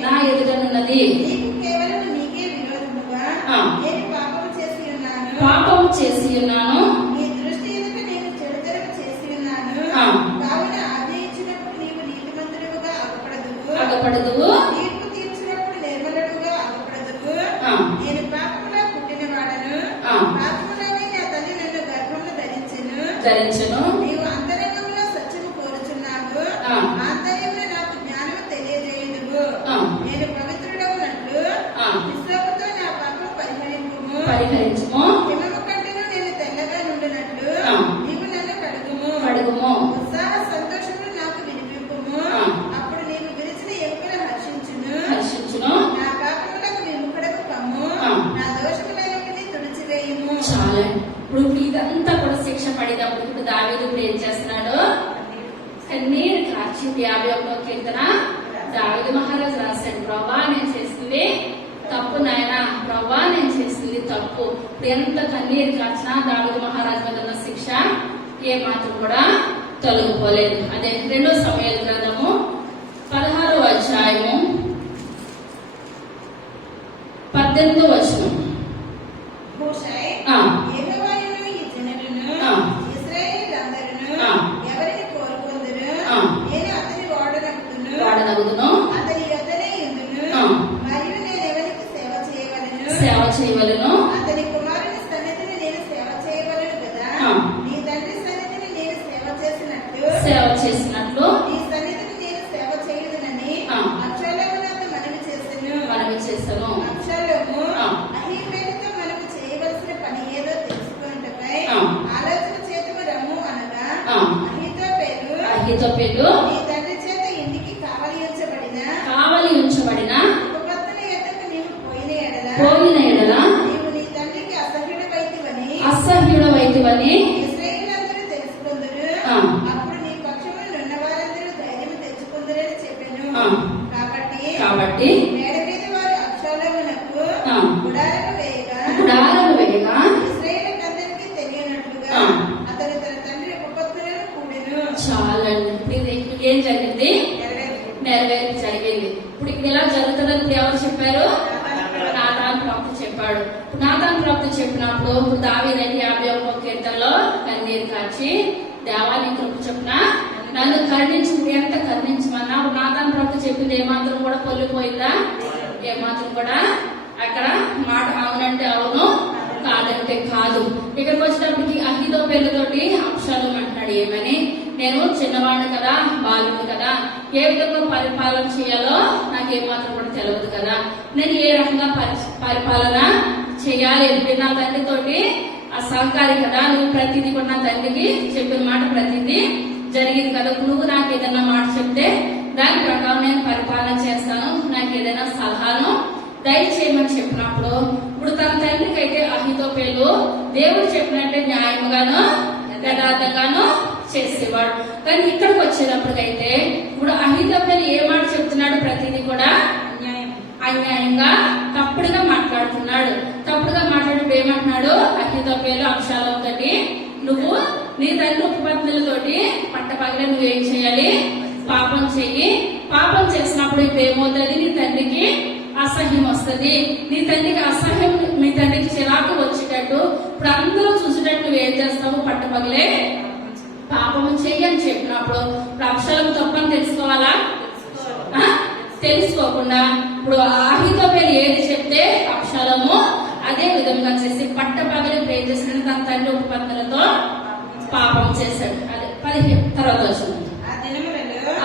నా ఎదుటనున్నది. నీకు కేవలం నీకే విరోధముగా నేను పాపము చేసి ఉన్నాను. నీ దృష్టి ఎదుట నేను చెడుతరము చేసి ఉన్నాను. కావున ఆదేశించినప్పుడు నీవు నీతిమంతుడుగా అగపడదువు. తీర్పు తీర్చినప్పుడు నిర్మలుడుగా అగపడదువు. నేను పాపములో పుట్టిన వాడను. పాపములోనే నా తల్లి నన్ను గర్భంలో ధరించెను. నీవు అంతరంగంలో సత్యము కోరుచున్నావు. ఆంతర్యంలో నాకు జ్ఞానము తెలియజేయుదువు. నేను పవిత్రుడవునట్లు విశ్వాసంతో నా పాపము పరిహరించుము. హిమము కంటేను నేను తెల్లగా నుండినట్లు నీవు నన్ను కడుగుము. ఉత్సాహ సంతోషములు నాకు వినిపింపుము. అప్పుడు నీవు విరిచిన ఎముకలు హర్షించును. నా పాపములకు విముఖుడకు కమ్ము. నా దోషములన్నిటినీ తుడిచివేయుము. చాలా. ఇప్పుడు ఇదంతా కూడా శిక్ష పడేటప్పుడు ఇప్పుడు దావీదు ఏం చేస్తున్నాడు? కన్నీరు కార్చి 51వ కీర్తన దావీదు మహారాజు రాశాడు. ప్రభా, నేను చేసింది తప్పు నాయనా, ప్రభా నేను చేసింది తప్పు. ఎంత కన్నీరు కాచినా దావీదు మహారాజు మీద ఉన్న శిక్ష ఏ మాత్రం కూడా తొలగిపోలేదు. అదే 2 సమూయేలు గ్రంథము 16వ అధ్యాయము 18వ వచనం. హూషై, యెహోవాయును ఈ జనులను ఇశ్రాయేలీయులందరును ఎవరిని కోరుకొందురు? నేను అతని వాడనగుదును. అతని యొద్దనే యుందును. మరియు నేను ఎవరికి సేవ చేయవలెను? అతని కుమారుని సన్నిధిని నేను సేవ చేయవలెను కదా. నీ తండ్రి సన్నిధిని నేను సేవ చేసినట్లు నీ సన్నిధిని నేను సేవ చేయుదునని అహీతోపెలు నీ తండ్రి చేత ఇంటికి కావలి ఉంచబడిన ఉపపత్తుల యొద్దకు నీవు పోయిన ఎడల నీవు నీ తండ్రికి అసహ్యుడవైతివని ఇశ్రాయేలీయులందరూ తెలుసుకొందురు. ఆ. అప్పుడు నీ పక్షమున నున్న వారందరూ ధైర్యం తెచ్చుకొందురని చెప్పెను. ఆ. కాబట్టి మేడ మీద వారు అబ్షాలోమునకు ఆ. గుడారము వేయగా ఇశ్రాయేలీయులందరికీ తెలియనట్లుగా ఆ. అతడు తన తండ్రి ఉపపత్తులను కూడెను. చాలండి. ఇప్పుడు ఏం జరిగింది? నెరవేర్పు జరిగింది. ఇప్పుడు ఇక్కడ ఎలా జరుగుతుందని ఎవరు చెప్పారు? నాతాను ప్రవక్త చెప్పాడు. ఇప్పుడు నాతాను ప్రవక్త చెప్పినప్పుడు ఇప్పుడు దావీదంటే 51వ కీర్తనలో కన్నీరు కాచి దేవాన్ని కృప చొప్పున నన్ను కరుణించి ఎంత కరుణించమన్నా నాతాను ప్రవక్త చెప్పింది ఏమాత్రం కూడా పొల్లిపోయిందా? ఏమాత్రం కూడా అక్కడ మాట అవునంటే అవును, కాదంటే కాదు. ఇక్కడికి వచ్చినప్పటికి అహీతోపెలుతోటి అబ్షాలోము అంటున్నాడు ఏమని, నేను చిన్నవాడిని కదా, బాలుని కదా, ఏ విధంగా పరిపాలన చేయాలో నాకు ఏమాత్రం కూడా తెలియదు కదా, నేను ఏ రకంగా పరిపాలన చేయాలి, నా తండ్రితోటి ఆ సహకారి కదా, నువ్వు ప్రతిదీ కూడా నా తండ్రికి చెప్పిన మాట ప్రతిదీ జరిగింది కదా, నువ్వు నాకు ఏదైనా మాట చెప్తే దాని ప్రకారం నేను పరిపాలన చేస్తాను, నాకు ఏదైనా సలహాను దయచేయమని చెప్పినప్పుడు ఇప్పుడు తన తండ్రికి అయితే అహీతోపెలు దేవుడు చెప్పినట్టే న్యాయంగాను యథార్థంగాను చేసేవాడు. కానీ ఇక్కడికి వచ్చేటప్పటికైతే ఇప్పుడు అహీతోపెలు ఏ మాట చెప్తున్నాడు? ప్రతిదీ కూడా అన్యాయంగా తప్పుడుగా మాట్లాడుతున్నాడు. తప్పుడుగా మాట్లాడుతూ ఏమంటున్నాడు? అహీతోపెలు అబ్షాలోము తోటి నువ్వు నీ తండ్రి ఉపపత్నులతోటి పట్టపగలే నువ్వేం చేయాలి? పాపం చెయ్యి. పాపం చేసినప్పుడు ఇప్పుడు ఏమవుతుంది? నీ తండ్రికి అసహ్యం వస్తుంది. నీ తండ్రికి అసహ్యం, మీ తండ్రికి చిరాకు వచ్చేటట్టు ఇప్పుడు అందరూ చూసేటట్టు నువ్వేం చేస్తావు? పట్టపగలే పాపం చెయ్యి అని చెప్పినప్పుడు ఇప్పుడు అబ్షాలోము తప్పని తెలుసుకోవాలా? తెలుసుకోకుండా ఇప్పుడు అహీతోపెలు ఏది చెప్తే అబ్షాలోము అదే విధంగా చేసి పట్టపగలి ఏం చేశాడు? తన తండ్రి ఉపపత్నులతో పాపం చేశాడు. అదే 15 తర్వాత వచ్చింది.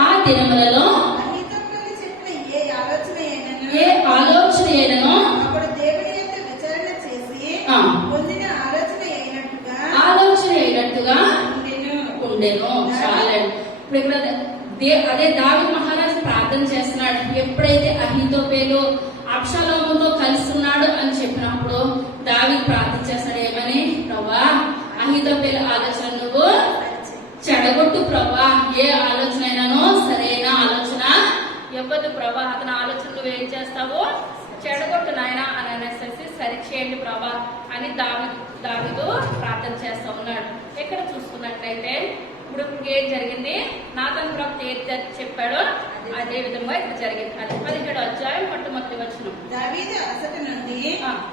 ఆ దినములలో అహీతోపెలు చెప్పిన ఏ ఆలోచన అయినను అప్పుడు దేవుని యొక్క విచారణ చేసి పొందిన ఆలోచన అయినట్టుగా ఉండెను. చాలండి. ఇప్పుడు ఇక్కడ అదే దావీదు మహారాజు ప్రార్థన చేస్తున్నాడు. ఎప్పుడైతే అహీతోపెలు అబ్షాలోముతో కలిసి ఉన్నాడు అని చెప్పినప్పుడు దావీదు ప్రార్థన చేస్తాడు ఏమని, ప్రభా అహీతోపెలు ఆలోచన నువ్వు చెడగొట్టు ప్రభా, ఏ ఆలోచన అయినానో సరైన ఆలోచన ఇవ్వదు ప్రభా, అతని ఆలోచన నువ్వు ఏం చేస్తావు? చెడగొట్టు నాయన అని అనేసి సరిచేయండి ప్రభా అని దావీదు ప్రార్థన చేస్తా ఉన్నాడు. ఇక్కడ చూసుకున్నట్లయితే ఇప్పుడు ఏం జరిగింది? నాతాను ప్రవక్త ఏది చెప్పాడో అదే విధంగా ఇక్కడ జరిగింది. అది 17వ అధ్యాయం మొట్టమొదటి వచనం. దావీదు అలసట నుండి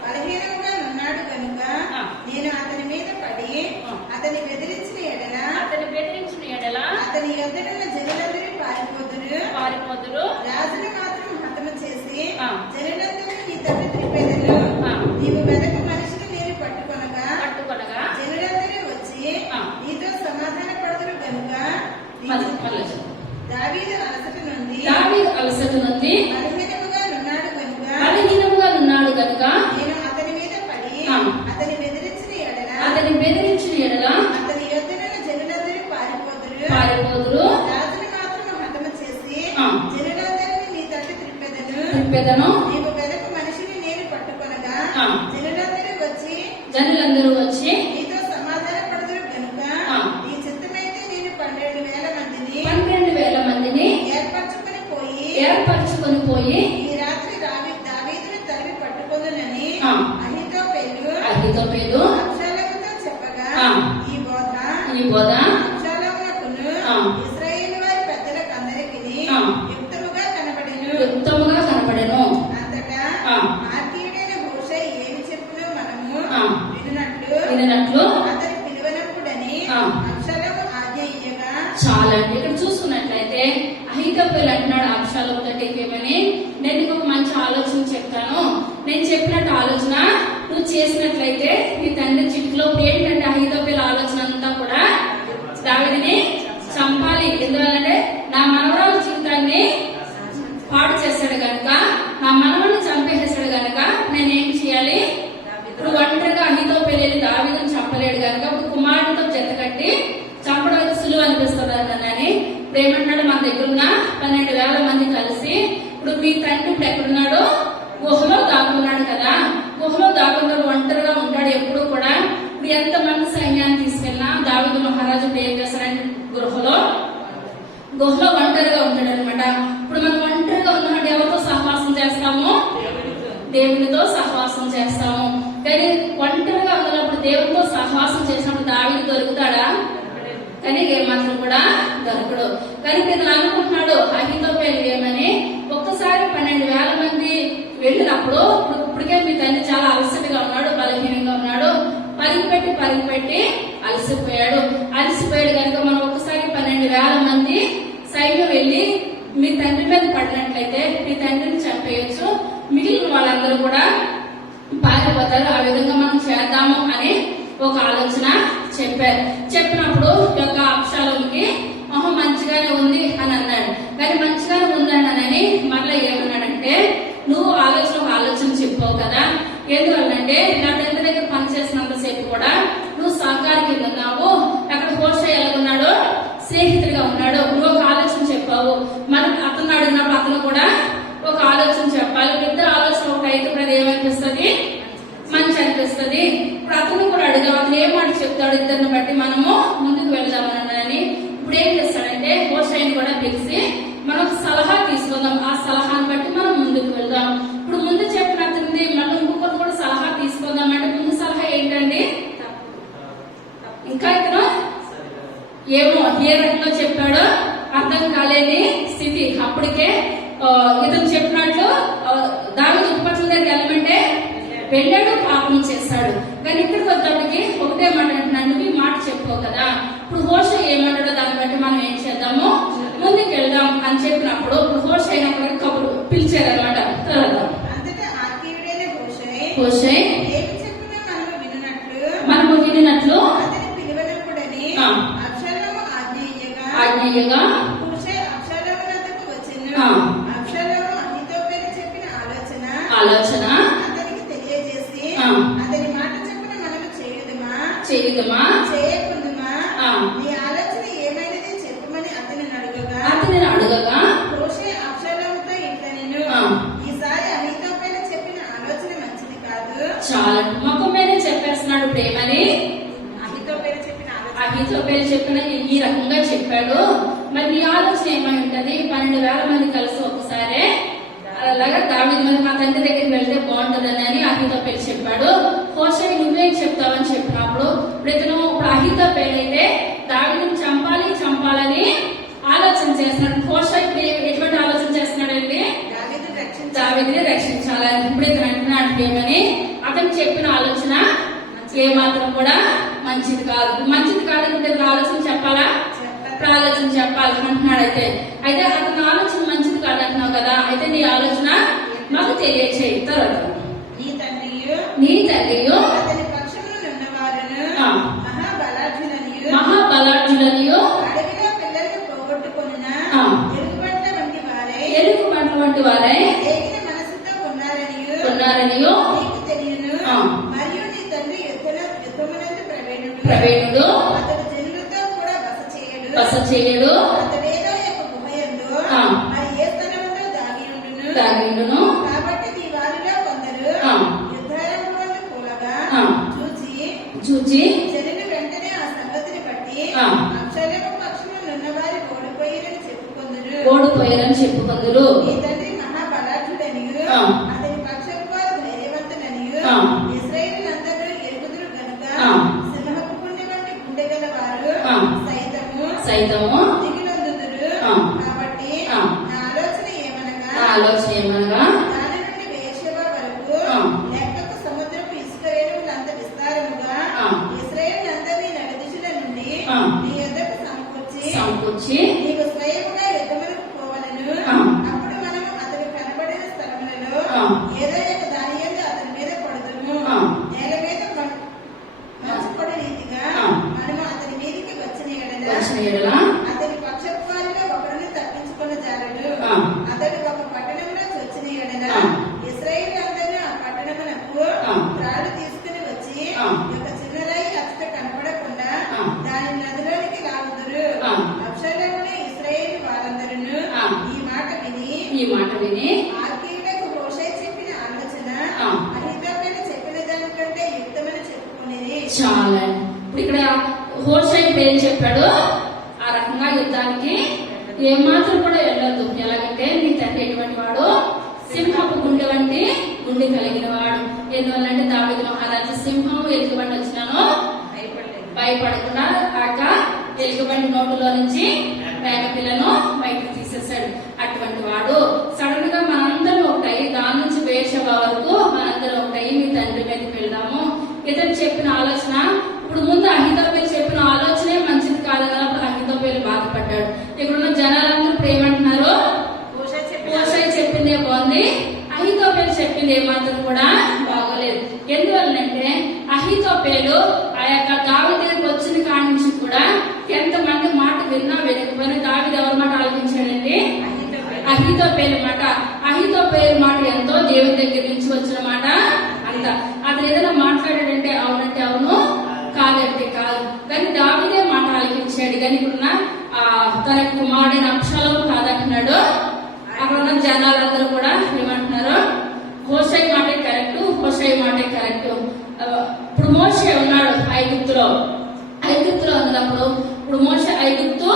బలహీనంగా ఉన్నాడు కనుక నేను అతని మీద పడి అతని బెదిరించిన ఎడల అతని యొద్దనున్న జనులందరూ పారిపోదురు. రాజును మాత్రం హతము చేసి జనులందరూ నీ తట్టు త్రిప్పెదను. నీవు వెదకు మనిషిని నేను పట్టుకొనగా జనులందరూ వచ్చి నీతో సమాధాన పడుదురు కనుక దావీదు అలసట నుండి బలహీనముగా నున్నాడు కనుక నేను అతని మీద పడి అతని బెదిరించిన ఎడల అతని యొద్దనున్న జనులందరూ పారిపోదురు. రాజును మాత్రం హతము చేసి జనులందరినీ నీ తట్టు త్రిప్పెదను. నీవు వెదకు మనిషిని నేను పట్టుకొనగా జనులందరూ వచ్చి నీతో సమాధాన పడుదురు కనుక నీ చిత్తమైతే నేను 12,000 మందిని ఏర్పరచుకొని పోయి ఈ రాత్రి దావీదును తరిమి పట్టుకొందునని అహీతోపెలు అబ్షాలోముతో చెప్పగా ఈ బోధ అబ్షాలోమునకును ఇశ్రాయేలు వారి పెద్దలకు అందరికిని యుక్తముగా కనబడెను. అంతటా ఆర్కీయుడైన హూషై ఏమి చెప్పునో మనము వినునట్లు అతని పిలువనప్పుడని అబ్షాలోము ఆజ్ఞ ఇయ్యగా. చాలండి. ఇక్కడ చూసుకున్నట్లయితే అహీతోపెలు అంటున్నాడు అబ్షాలోము తోటి ఏమని, నేను నీకు ఒక మంచి ఆలోచన చెప్తాను, నేను చెప్పినట్టు ఆలోచన నువ్వు చేసినట్లయితే నీ తండ్రి చిట్టులో ఏంటంటే అహీతోపెలు ఆలోచన అంతా కూడా దావీదుని చంపాలి. ఎందువల్లంటే నా మనవరాలు జీవితాన్ని పాడు చేశాడు కనుక, నా మనవల్ని చంపేసేసాడు కనుక నేనేం చేయాలి? ఇప్పుడు ఒంటరిగా అహీతోపెలు దావీదుని చంపలేడు కనుక ఇప్పుడు కుమారుడితో జత కట్టి చంపడం సులువు అనిపిస్తుంది అని ఇప్పుడు ఏమంటున్నాడు, మన దగ్గర ఉన్న 12,000 మంది కలిసి ఇప్పుడు మీ తండ్రి ఇప్పుడు ఎక్కడున్నాడు, గుహలో దాక్కున్నాడు కదా. గుహలో దాక్కున్నాడు, ఒంటరిగా ఉంటాడు ఎప్పుడు కూడా. ఇప్పుడు ఎంతమంది సైన్యాన్ని తీసుకెళ్ళినా దావీదు మహారాజు ఏం చేస్తాడంటే గుహలో ఒంటరిగా ఉంటాడు అనమాట. ఇప్పుడు మనం ఒంటరిగా ఉన్నప్పుడు ఎవరితో సహవాసం చేస్తాము, దేవునితో సహవాసం చేస్తాము. కానీ ఒంటరిగా ఉన్నప్పుడు దేవునితో సహవాసం చేసినప్పుడు దావీదు దొరుకుతాడా? కానీ ఏమాత్రం కూడా దొరకడు. కానీ ఇతను అనుకుంటున్నాడు అహీతోపెలు ఏమని. ఒక్కసారి 12,000 మంది వెళ్ళినప్పుడు ఇప్పటికే మీ తండ్రి చాలా అలసటగా ఉన్నాడు, బలహీనంగా ఉన్నాడు, పరిగిపెట్టి అలసిపోయాడు కనుక మనం ఒక్కసారి 12,000 మంది సైన్యం వెళ్ళి మీ తండ్రి మీద పడినట్లయితే మీ తండ్రిని చంపేయచ్చు, మిగిలిన వాళ్ళందరూ కూడా పారిపోతారు. ఆ విధంగా మనం చేద్దాము అని ఒక ఆలోచన చెప్పినప్పుడు యొక్క అబ్షాలోముకి మంచిగానే ఉంది అని అన్నాడు. కానీ మంచిగానే ఉందని మళ్ళీ ఏమన్నాడంటే, నువ్వు ఆలోచన చెప్పావు కదా, ఎందువల్లంటే నా తండ్రి దగ్గర పనిచేసినంతసేపు కూడా నువ్వు సహకారి కింద ఉన్నావు, అక్కడ హోషే ఎలాగున్నాడు, స్నేహితుడిగా ఉన్నాడు. నువ్వు ఒక ఆలోచన చెప్పావు, మనం అతను అడిగినప్పుడు అతను కూడా ఒక ఆలోచన చెప్పాలి. ఇద్దరు ఆలోచన ఒకటి అయితే ఇప్పుడు అది ఏమనిపిస్తుంది, మంచి అనిపిస్తుంది. ఇప్పుడు అతను కూడా అడిగాం, అతను ఏం మాట చెప్తాడు, ఇద్దరిని బట్టి మనము ముందుకు వెళ్దామని. ఇప్పుడు ఏం చేస్తాడంటే హోషేని కూడా పిలిచి మనం సలహా తీసుకుందాం, ఆ సలహాను బట్టి మనం ముందుకు వెళ్దాం. ఇప్పుడు ముందు చెప్పిన అతనిది మళ్ళీ ఇంకొకరు కూడా సలహా తీసుకుందాం అంటే ముందు సలహా ఏంటండి, ఇంకా ఇతను ఏమో ఏ రకంగా చెప్పాడో అర్థం కాలేని స్థితి. అప్పటికే ఇతను చెప్పినట్లు దావీదు ఉపపత్నుల దగ్గరికి వెళ్ళమంటే వెళ్ళాడు, పాపం చేశాడు. కానీ ఇక్కడికి వచ్చేటప్పటికి ఒకటే మాట అంటున్నాడు, నువ్వు ఈ మాట చెప్పావు కదా. ఇప్పుడు హోషే ఏమంటాడో దాన్ని బట్టి మనం ఏం చేద్దాము, ముందుకు వెళ్దాం అని చెప్పినప్పుడు ఇప్పుడు హోషే అయినప్పటికీ కబురు పిలిచారనమాట. హోషే మనము విన్నట్లు ఆజ్ఞగా ఆలోచన చేయదమా అతనిని అడగగా చాలా మొక్క మీదే చెప్పేస్తున్నాడు ప్రేమని. అహీతోపెలు చెప్పిన ఈ రకంగా చెప్పాడు. మరి నీ ఆలోచన ఏమై ఉంటది, 12,000 మంది కలిసి ఒకసారి అలాగా దావీదు మీద మా తండ్రి దగ్గరికి వెళ్తే బాగుంటదని అహీతోపెలు చెప్పాడు. హోషే నువ్వేం చెప్తావని చెప్పినప్పుడు ఇప్పుడు అహీతోపెలు అయితే దావీదుని చంపాలని ఆలోచన చేస్తున్నాడు. హోషే ఇప్పుడు ఎటువంటి ఆలోచన చేస్తున్నాడండి, దావీదుని రక్షించాలని. ఇప్పుడు ఇతను అంటున్నాడు ఏమని, అతను చెప్పిన ఆలోచన ఏమాత్రం కూడా మంచిది కాదని ఆలోచన చెప్పాలా, ఆలోచన చెప్పాలి అంటున్నాడు. అయితే అతని ఆలోచన మంచిది కాదంటున్నావు కదా, అయితే నీ ఆలోచన మాకు తెలియచేయి. తర్వాత నీ తండ్రియు మహాబలార్జుననియు ఎలుగుబంట్ల వంటి వారై ఉన్నారనియు ప్రవీణుడు బస చేయడు దాగిండును. చూచి వెంటనే ఆ సంగతిని బట్టి ఓడిపోయారని చెప్పుకుందరు. తండ్రి మహాబలార్జుడనియు అతని పక్షపు వారు ధైర్యవంతులనియు ఇశ్రాయేలులందరూ ఎరుగుదురు గనుక సింహపు గుండె వంటి గుండె గల వారు సైతము దిగులందుదురు. కాబట్టి నా ఆలోచన ఏమనగా దాని నుండి బేర్షెబా వరకు లెక్కకు సముద్రపు ఇసుక రేణువులంత విస్తారముగా ఇశ్రాయేలులందరినీ నలుదిశల నుండి నీ యొద్దకు సమకూర్చి నీకు స్వయముగా యుద్ధములకు పోవలను. అప్పుడు మనము అతడు కనబడిన స్థలములలో ఏదో ఒక దాని యందు అతని మీద పడుదుము. నేల మీద మంచు పొడ రీతిగా మనము అతని మీదికి వచ్చిన ఎడల అతని పక్షపు వారిలో ఒకరిని తప్పించుకున్న జాలడు. అతడు ఒక పట్టణంలో చొచ్చిన ఎడల ఇశ్రాయేలులందరూ ఆ పట్టణమునకు త్రాడు తీసుకుని వచ్చి ఒక చిన్న రాయి అచ్చట కనపడకుండా దాని నదిలోనికి లాగుదురు. అబ్షాలోమును ఈ మాట విని ఆర్కీయులకు హోషై చెప్పిన ఆలోచన ఆ. అహీతోపెలు చెప్పిన దానికంటే యుక్తమని చెప్పుకునేది. చాలా. ఇప్పుడు ఇక్కడ హోషై ఇప్పుడు ఏం చెప్పాడు? ఆ రకంగా యుద్ధానికి ఏమాత్రం కూడా వెళ్ళొద్దు. ఎలాగంటే నీ తండ్రి ఎటువంటి వాడు? సింహపు గుండె వంటి గుండె కలిగిన వాడు. ఎందువల్లంటే దావీదు మహారాజు సింహం ఎలుగుబండి వచ్చినాను భయపడకుండా కాక ఎలుగుబండి నోటులో నుంచి మేకపిల్లను బయటకు తీసేశాడు. అటువంటి వాడు సడన్ గా మనందరం ఒకటై దాని నుంచి బేర్షెబా వరకు మనందరం ఒకటై మీ తండ్రి మీదకి వెళ్దాము. ఇతను చెప్పిన ఆలోచన ఇప్పుడు ముందు అహీతోపెలు చెప్పిన ఆలోచనే మంచిది కాదన్నప్పుడు అహీతోపెలు బాధపడ్డాడు. ఇక్కడున్న జనాలందరూ ఇప్పుడు ఏమంటున్నారు? హోషై చెప్పిందే బాగుంది, అహీతోపెలు చెప్పింది ఏమాత్రం కూడా బాగోలేదు. ఎందువల్లంటే అహీతోపెలు ఆ యొక్క దావీదుకి వచ్చిన కాడి నుంచి కూడా ఎంతమంది మాట విన్నా వినకపోయినా దావీదు ఎవరి మాట ఆలోచించాడండి? అహీతోపెలు మాట. అహీతోపెలు మాట ఎంతో దేవుని దగ్గర నుంచి వచ్చిన మాట అంత. అతను ఏదైనా మాట్లాడాడంటే అవునంటే అవును, కాదంటే కాదు. కానీ దావీదే మాట ఆలోచించాడు. కానీ ఇప్పుడున్న తన కుమారుడైన అబ్షాలోము కాదంటున్నాడు. అక్కడ ఉన్న జనాలందరూ కూడా ఏమంటున్నారు? హోషై మాటే కరెక్ట్, హోషై మాటే కరెక్ట్. ఇప్పుడు మోషే ఉన్నాడు ఐగుప్తులో ఉన్నప్పుడు, ఇప్పుడు మోషే ఐగుప్తు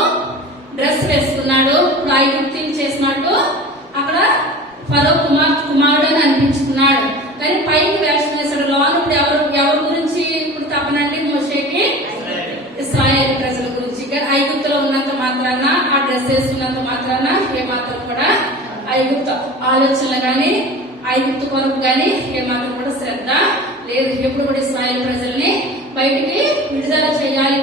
డ్రెస్ వేసుకున్నాడు. ఇప్పుడు ఐగుప్తు చేసినట్టు అక్కడ ఫరో కుమారుడు అని అనిపించుకున్నాడు. కానీ పైకి వేషం వేశాడు. లోన్ ఇప్పుడు ఎవరి గురించి ఇప్పుడు తప్పనండి? మోషేకి ఇశ్రాయేలు ప్రజల గురించి. కానీ ఐగుప్తులో ఉన్నంత మాత్రాన, ఆ డ్రెస్ వేసుకున్నంత మాత్రాన ఏమాత్రం కూడా ఐగుప్తు ఆలోచనలు గాని ఐగుప్తు కొరకు గాని ఏమాత్రం కూడా శ్రద్ధ లేదు. ఎప్పుడు కూడా ఇశ్రాయేలు ప్రజల్ని బయటికి విడుదల చేయాలి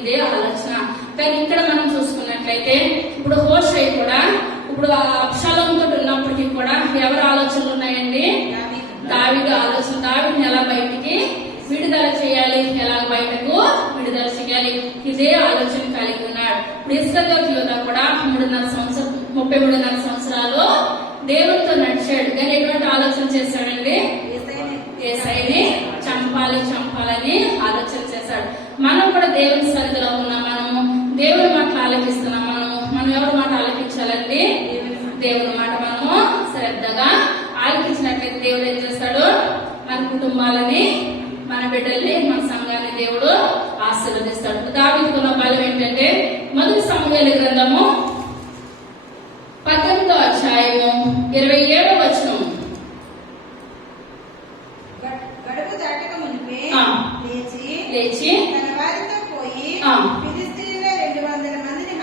ఇదే ఆలోచన. కానీ ఇక్కడ మనం చూసుకున్నట్లయితే ఇప్పుడు హోషై కూడా ఇప్పుడు అబ్షాలోముతో ఉన్నప్పటికీ కూడా ఎవరి ఆలోచనలు ఉన్నాయండి? దావీదు ఆలోచన. దావీదుని ఎలా బయటికి విడుదల చేయాలి, ఎలా బయటకు విడుదల చేయాలి, ఇదే ఆలోచన కలిగి ఉన్నాడు. ఇప్పుడు ఇస్కరియోతు యోధా కూడా 33 సంవత్సరాలు దేవునితో నడిచాడు. కానీ ఎటువంటి ఆలోచన చేశాడండి? యేసయ్యని చంపాలని ఆలోచన చేశాడు. మనం కూడా దేవుని సన్నిధిలో ఉన్నాం. మనము దేవుని మాట ఆలకిస్తున్నాం. మనం ఎవరి మాట ఆలకించాలండి? దేవుని మాట మనము శ్రద్ధగా ఆలకించినట్లయితే దేవుడు ఏం చేస్తాడు? మన కుటుంబాలని, మన బిడ్డల్ని, మన సంఘాన్ని దేవుడు ఆశీర్వదిస్తాడు. దావీదుకున్న బలం ఏంటంటే మొదటి సమూయేలు గ్రంథము 18వ అధ్యాయము 27వ వచనం. గడువు దాటక మునిపే లేచి తన వారితో పోయి ఫిలిష్తీయుల 200 మందిని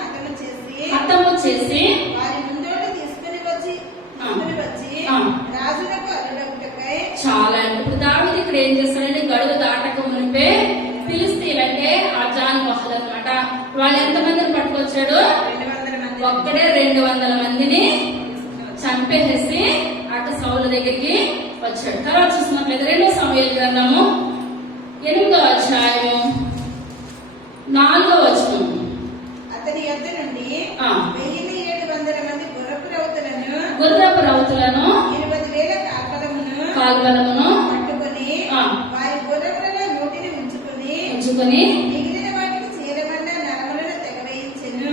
హతము చేసి వారి ముందోడు తీసుకుని వచ్చి రాజులకు అల్లుడొకటకై. చాలా. ఇప్పుడు దావీదు ఇక్కడ ఏం చేస్తాడంటే గడువు దాటక మునిపే ఫిలిష్తీయులు అంటే ఆ జానువాహులు అన్నమాట. వాళ్ళు ఎంతమందిని పట్టుకొచ్చాడు? ఒక్కడే 200 మందిని చంపేసి అటు సౌలు దగ్గరికి వచ్చాడు. తర్వాత చూసినట్లయితే 2వ సమూయేలు గ్రంథము 8వ అధ్యాయము 4వ వచనం. అతని యొద్ద నుండి 1700 మంది గుర్రపు రౌతులను 20,000 కాల్బలమును పట్టుకొని వారి గుర్రములలో నోటిని ఉంచుకొని మిగిలిన వాటికి చీలమన్న నరములను తెగవేయించెను.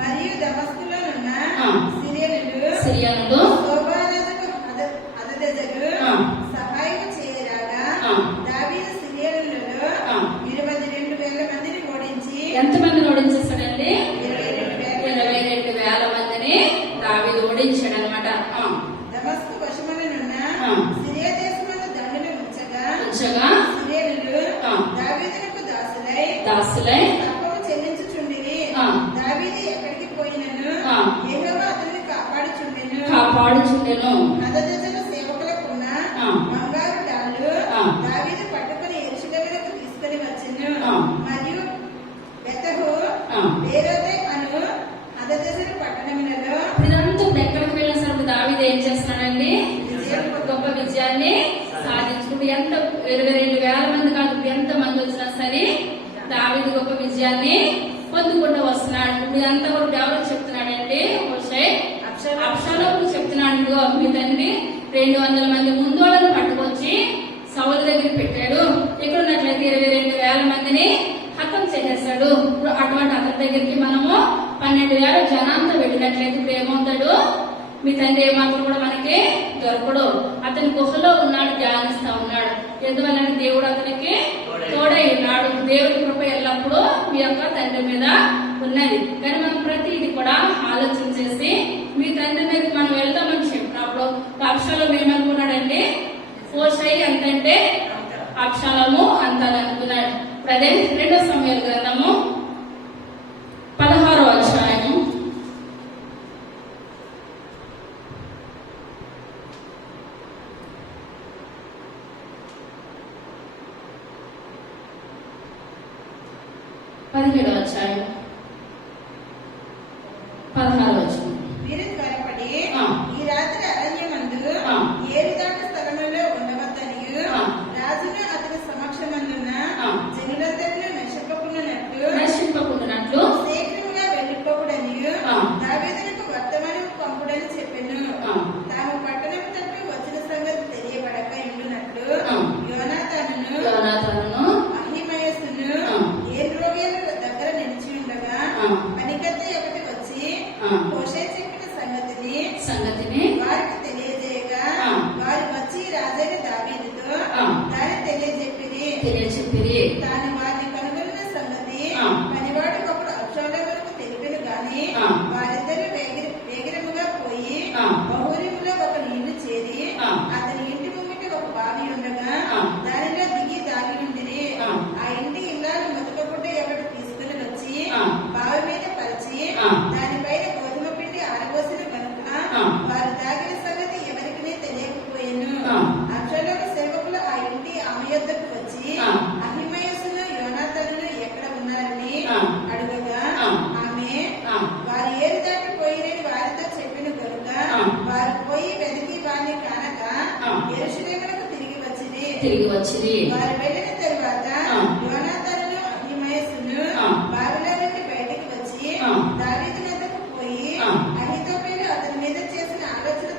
మరియు దమస్కులోనున్న సిరియనులు శోభారాజుకు హదదెజరు సహాయం చేయరాగా దావీదు సిరియనులలో 22,000 మందిని ఓడించి. ఎంతమందిని ఓడించేస్తాడండి? 22,000 మందిని దావీదు ఓడించాడు అనమాట. దమస్కు వశములనున్న సిరియా దేశములో దండును ఉంచగా సిరియనులు దావీదునకు దాసులై తప్పము చెల్లించుచుండిరి. దావీదు ఎక్కడికి పోయినను యెహోవా అతనిని కాపాడుచుండెను. హదదెజరు సేవకులకున్న బంగారు డాళ్ళు దావీదు పట్టుకుని యెరూషలేమునకు తీసుకుని వచ్చెను. మరియు బెతహు బేరోతై అను హదదెజరు పట్టణములలో ఇదంతా ఎక్కడికి వెళ్ళిన సరే దావీదు ఏం చేస్తున్నాడండి? గొప్ప విజయాన్ని సాధించుకుంటూ 22,000 మంది కాదు, ఎంత మంది వచ్చినా సరే దావీదు గొప్ప విజయాన్ని పొందుకుంటూ వస్తున్నాడు. ఇప్పుడు ఇదంతా కూడా ఎవరు చెప్తున్నాడండి? హోషై అబ్షాలోము చెప్తున్నాడు. ఇదిగో మీ తండ్రి 200 మంది ముందు వాళ్ళని పట్టుకొచ్చి సౌలు దగ్గర పెట్టాడు. ఇక్కడ ఉన్నట్లయితే 22,000 మందిని హతం చేసేస్తాడు. ఇప్పుడు అటువంటి అతని దగ్గరికి మనము 12,000 జనాంతో వెళ్ళినట్లయితే ఇప్పుడు ఏమవుతాడు? మీ తండ్రి ఏమాత్రం కూడా మనకి దొరకడు. అతని గుహలో ఉన్నాడు, ధ్యానిస్తా ఉన్నాడు. ఎందువల్ల దేవుడు అతనికి తోడై ఉన్నాడు. దేవుడి కృప ఎల్లప్పుడూ మీ యొక్క తండ్రి మీద ఉన్నది. కానీ మనం ప్రతిదీ కూడా ఆలోచన చేసి మీ తండ్రి మీద మనం వెళ్తామని చెప్పినప్పుడు అబ్షాలోము ఏమనుకున్నాడండి? హోషై ఎంతంటే అబ్షాలోము అంత అనుకున్నాడు. అదే 2 సమూయేలు గ్రంథము 16వ అధ్యాయము 17వ అధ్యాయం 16వ వచనం. మీరు త్వరపడి ఈ రాత్రి అరణ్యమందు 7 దాటి స్థలములో ఉండవద్దనియు రాజును అతని సమక్షమందున్న జనులందరినీ నశింపకుండునట్లు శీఘ్రముగా వెళ్ళిపోకూడనియు దావీదునకు వర్తమానం పంపుడని చెప్పెను. తాము పట్టణం తప్పి వచ్చిన సంగతి తెలియబడక ఉండునట్లు యోనాతానును అహిమయస్సును ఏర్రోగేల దగ్గర నిలిచి ఉండగా పనికత్తి ఒకటి వచ్చి హోషే చెప్పిన సంగతిని వారికి తెలియజేయగా వారు వచ్చి రాజైన దావీదుతో దాన్ని తెలియజెప్పిరి. తాను వారిని కనుగొన్న సంగతి పనివాడు ఒకడు అబ్షాలోమునకు తెలిపెను గాని వారిద్దరూ వేగిరముగా పోయి బహూరీములో ఒక నీళ్లు చేరి అతని ఇంటి ముంగిట ఒక బావి ఉండగా దానిలో దిగి దాగి ఉండిరి. ఆ ఇంటి ఇల్లాలు మొదటగుడ్డ ఎవడు తీసుకుని వచ్చి బావి మీద పరిచి దానిపైన గోధుమ పిండి ఆరబోసిన కనుక వారు తాగిన సంగతి ఎవరికి తెలియకపోయాను. అబ్షాలోము సేవకులు ఆ ఇంటి ఆమె యొద్దకు వచ్చి అహిమయస్సును యోనాతానును ఎక్కడ ఉన్నారని అడుగగా ఆమె వారు ఏరు దాటిపోయిరని వారితో చెప్పిన కనుక వారు పోయి వెతికి వారిని కానక యెరూషలేమునకు తిరిగి వచ్చిరి. వారు వెళ్ళిన తరువాత యోనాతానును అహిమయస్సును బావిలో నుండి బయటికి వచ్చి దావీదు వద్దకు పోయి అహీతోపెలు అతని మీద చేసిన ఆలోచన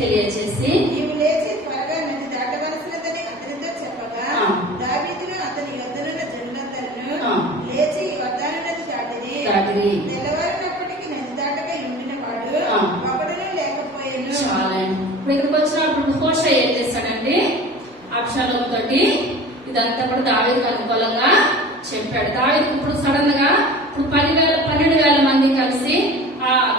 తెలియజేసి నీవు లేచి త్వరగా నది దాటవలసినదని అతనితో చెప్పగా దావీదును అతని యొద్దనున్న జనులందరూ లేచి యోర్దాను నది దాటిరి. తెల్లవారినప్పటికీ నది దాటక ఉండిన వాడు ఒకడును లేకపోయాను. ఇక్కడికి వచ్చినప్పుడు హోషై ఏం చేశాడండి? అబ్షాలోము తోటి ఇదంతా కూడా దావీదుకు అనుకూలంగా చెప్పాడు. దావీదుకు ఇప్పుడు సడన్ గా 12,000 మంది కలిసి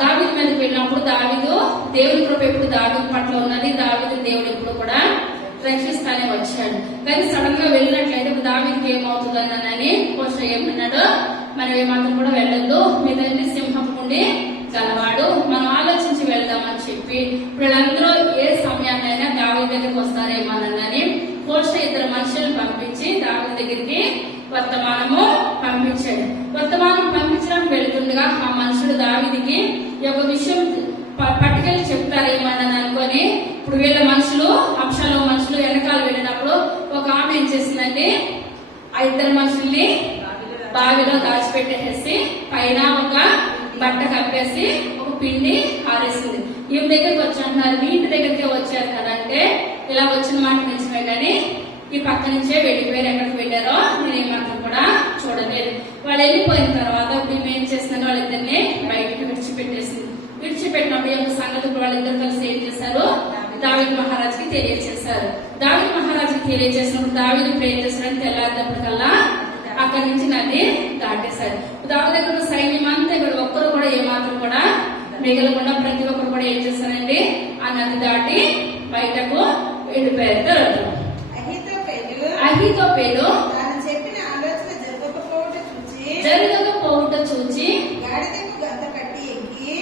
దావీదు మీదకి వెళ్ళినప్పుడు దావీదు దేవుని కృప ఎప్పుడు దావీదు పట్ల ఉన్నది. దావీదు దేవుడు ఎప్పుడు కూడా రక్షిస్తానే వచ్చాడు. కానీ సడన్ గా వెళ్ళినట్లయితే ఇప్పుడు దావీదుకి ఏమవుతుందని హోషై ఏమన్నాడు? మనం ఏమాత్రం కూడా వెళ్ళొద్దు, మీ తండ్రి సింహం నుండి గలవాడు, మనం ఆలోచించి వెళ్దామని చెప్పి వీళ్ళందరూ ఏ సమయాన్నైనా దావీదు దగ్గరికి వస్తారేమోనని హోషై 2 మనుషులను పంపించి దావీదు దగ్గరికి వర్తమానము పంపించాడు. వర్తమానం పంపించడానికి వెళ్తుండగా ఆ మనుషుడు దావీదుకి ఒక విషయం పట్టుకెళ్ళి చెప్తారేమని అనుకొని ఇప్పుడు వీళ్ళ మనుషులు అబ్షాలోము మనుషులు వెనకాల వెళ్ళినప్పుడు ఒక ఆమె ఏం చేసిందంటే ఆ 2 మనుషుల్ని బావిలో దాచిపెట్టేసి పైన ఒక బట్ట కప్పేసి ఒక పిండి ఆరేసింది. ఈమె దగ్గరికి వచ్చి అంటున్నారు, మీ ఇంటి దగ్గరికే వచ్చారు కదంటే ఇలా వచ్చిన మాట నిజమే కానీ ఈ పక్క నుంచే వెళ్ళిపోయారు. ఎక్కడికి వెళ్ళారో నేను ఏమాత్రం కూడా చూడలేదు. వాళ్ళు వెళ్ళిపోయిన తర్వాత ఇప్పుడు ఏం చేస్తున్నారు? వాళ్ళిద్దరిని బయటకు విడిచిపెట్టినప్పుడు ఈ యొక్క సంగతి వాళ్ళిద్దరు కలిసి ఏం చేశారు? దావీదు మహారాజుకి తెలియజేశారు. దావీదు మహారాజుకి తెలియజేసినప్పుడు దావీదు ఇప్పుడు ఏం చేశారని తెల్లారినప్పటికల్లా అక్కడి నుంచి నది దాటేశారు. దావీదు దగ్గర సైన్యం అంతా ఇక్కడ ఒక్కరు కూడా ఏమాత్రం కూడా మిగలకుండా ప్రతి ఒక్కరు కూడా ఏం చేశారండి? ఆ నది దాటి బయటకు వెళ్ళిపోయారు. అహీతోపెలు తాను చెప్పిన ఆలోచన జరగకపోవుట చూచి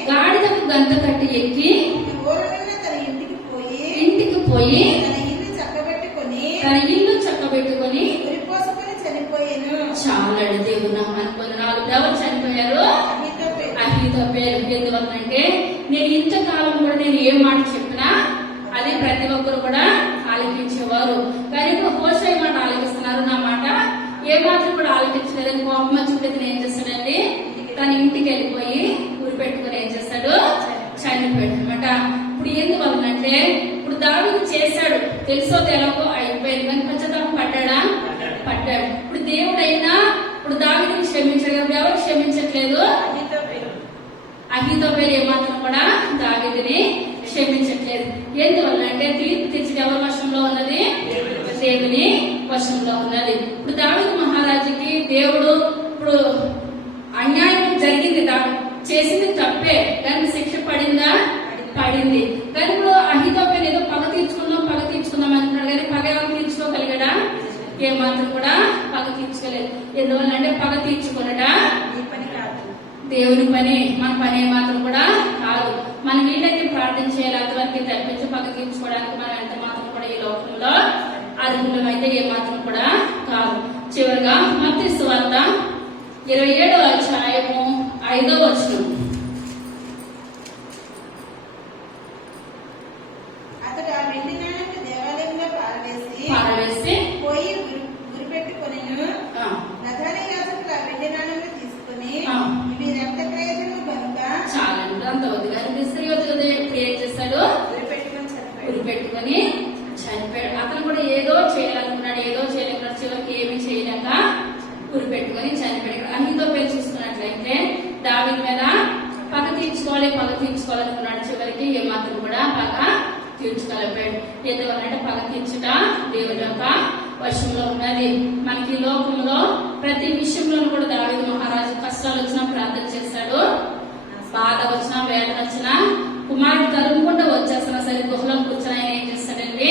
గాడిదకు గంత కట్టి ఎక్కి ఊరనున్న తన ఇంటికి పోయి తన ఇల్లు చక్కబెట్టుకొని ఉరిపోసుకొని చనిపోయాను. చాలా దేవుడు అనుకుని 4 ఎవరు చనిపోయారు? అహీతోపెలు. ఎందువల్లంటే నేను ఇంతకాలం కూడా నేను ఏం మాట చెప్పినా అది ప్రతి ఒక్కరు కూడా ఆలకించేవారు. కానీ ఇప్పుడు హోషై మాట ఆలకిస్తున్నారు, నా మాట ఏ మాత్రం కూడా ఆలకించలేదని కోపం వచ్చినప్పుడు ఏం చేస్తాడండి? తన ఇంటికి వెళ్ళిపోయి ఊరి పెట్టుకుని ఏం చేస్తాడు? చనిపోయాడు అనమాట. ఇప్పుడు ఎందువల్లంటే ఇప్పుడు దావీదు చేశాడు, తెలుసో తెలవో అయిపోయింది, కానీ పశ్చాత్తాపం పడ్డాడు. ఇప్పుడు దేవుడైనా ఇప్పుడు దావీదుని క్షమించాడు, ఎవరు క్షమించట్లేదు? అహీతోపెలు ఏమాత్రం కూడా దావీదుని క్షమించట్లేదు. ఎందువల్ల అంటే తీర్పు తీర్చి ఎవరి వశంలో ఉన్నది? దేవుని వశంలో ఉన్నది. ఇప్పుడు దావీదు మహారాజుకి దేవుడు ఇప్పుడు అన్యాయం జరిగింది, చేసింది తప్పే, దానికి శిక్ష పడిందా? పడింది. కానీ ఇప్పుడు అహీతోపెలు ఏదో పగ తీర్చుకుందాం అంటున్నాడు, కానీ పగ ఎవరు తీర్చుకోగలిగాడా? ఏమాత్రం కూడా పగ తీర్చుకోలేదు. ఎందువల్ల అంటే పగ తీర్చుకున్నట దేవుని పని, మన పని ఏమాత్రం కూడా కాదు. మనం వీళ్ళైతే ప్రార్థన చేయాలి, అంతవరకు తప్పించి పగ తీర్చుకోవడానికి మనం ఎంత మాత్రం కూడా ఈ లోకంలో అర్హులం అయితే ఏమాత్రం కూడా కాదు. చివరిగా మత్తయి సువార్త 27వ అధ్యాయము 5వ వచనం. అతడు ఆ వెండి నాణెంను దేవాలయంలో పారవేసి పోయి గురిపెట్టుకొనెను. ప్రధాన యాజకులు ఆ వెండి నాణెంను తీసుకుని ఇవి రక్త ప్రయోజనం కనుక చాలండి అంత వదిగారు. ఇస్కరియోతు ఏం చేశాడు? గురిపెట్టుకొని చనిపోయాడు. అతను కూడా ఏదో చేయాలనుకున్నాడు, చివరికి ఏమి చేయలేక గురిపెట్టుకొని చనిపోయాడు. అహీతోపెలు చూసుకున్నట్లయితే దావీదు మీద పగ తీర్చుకోవాలనుకున్నాడు, చివరికి ఏమాత్రం కూడా పగ తీర్చుకోలేకపోయాడు. ఎందువల్లంటే పగ తీర్చుట దేవుని యొక్క వశంలో ఉన్నది. మనకి లోకంలో ప్రతి విషయంలో కూడా దావీదు మహారాజు కష్టాలు వచ్చినా ప్రార్థన చేశాడు, బాధ వచ్చినా వేదన వచ్చినా కుమారుడు తరుముకుండా వచ్చేస్తున్నా సరే గుహలో కూర్చొని ఆయన ఏం చేస్తాడండి?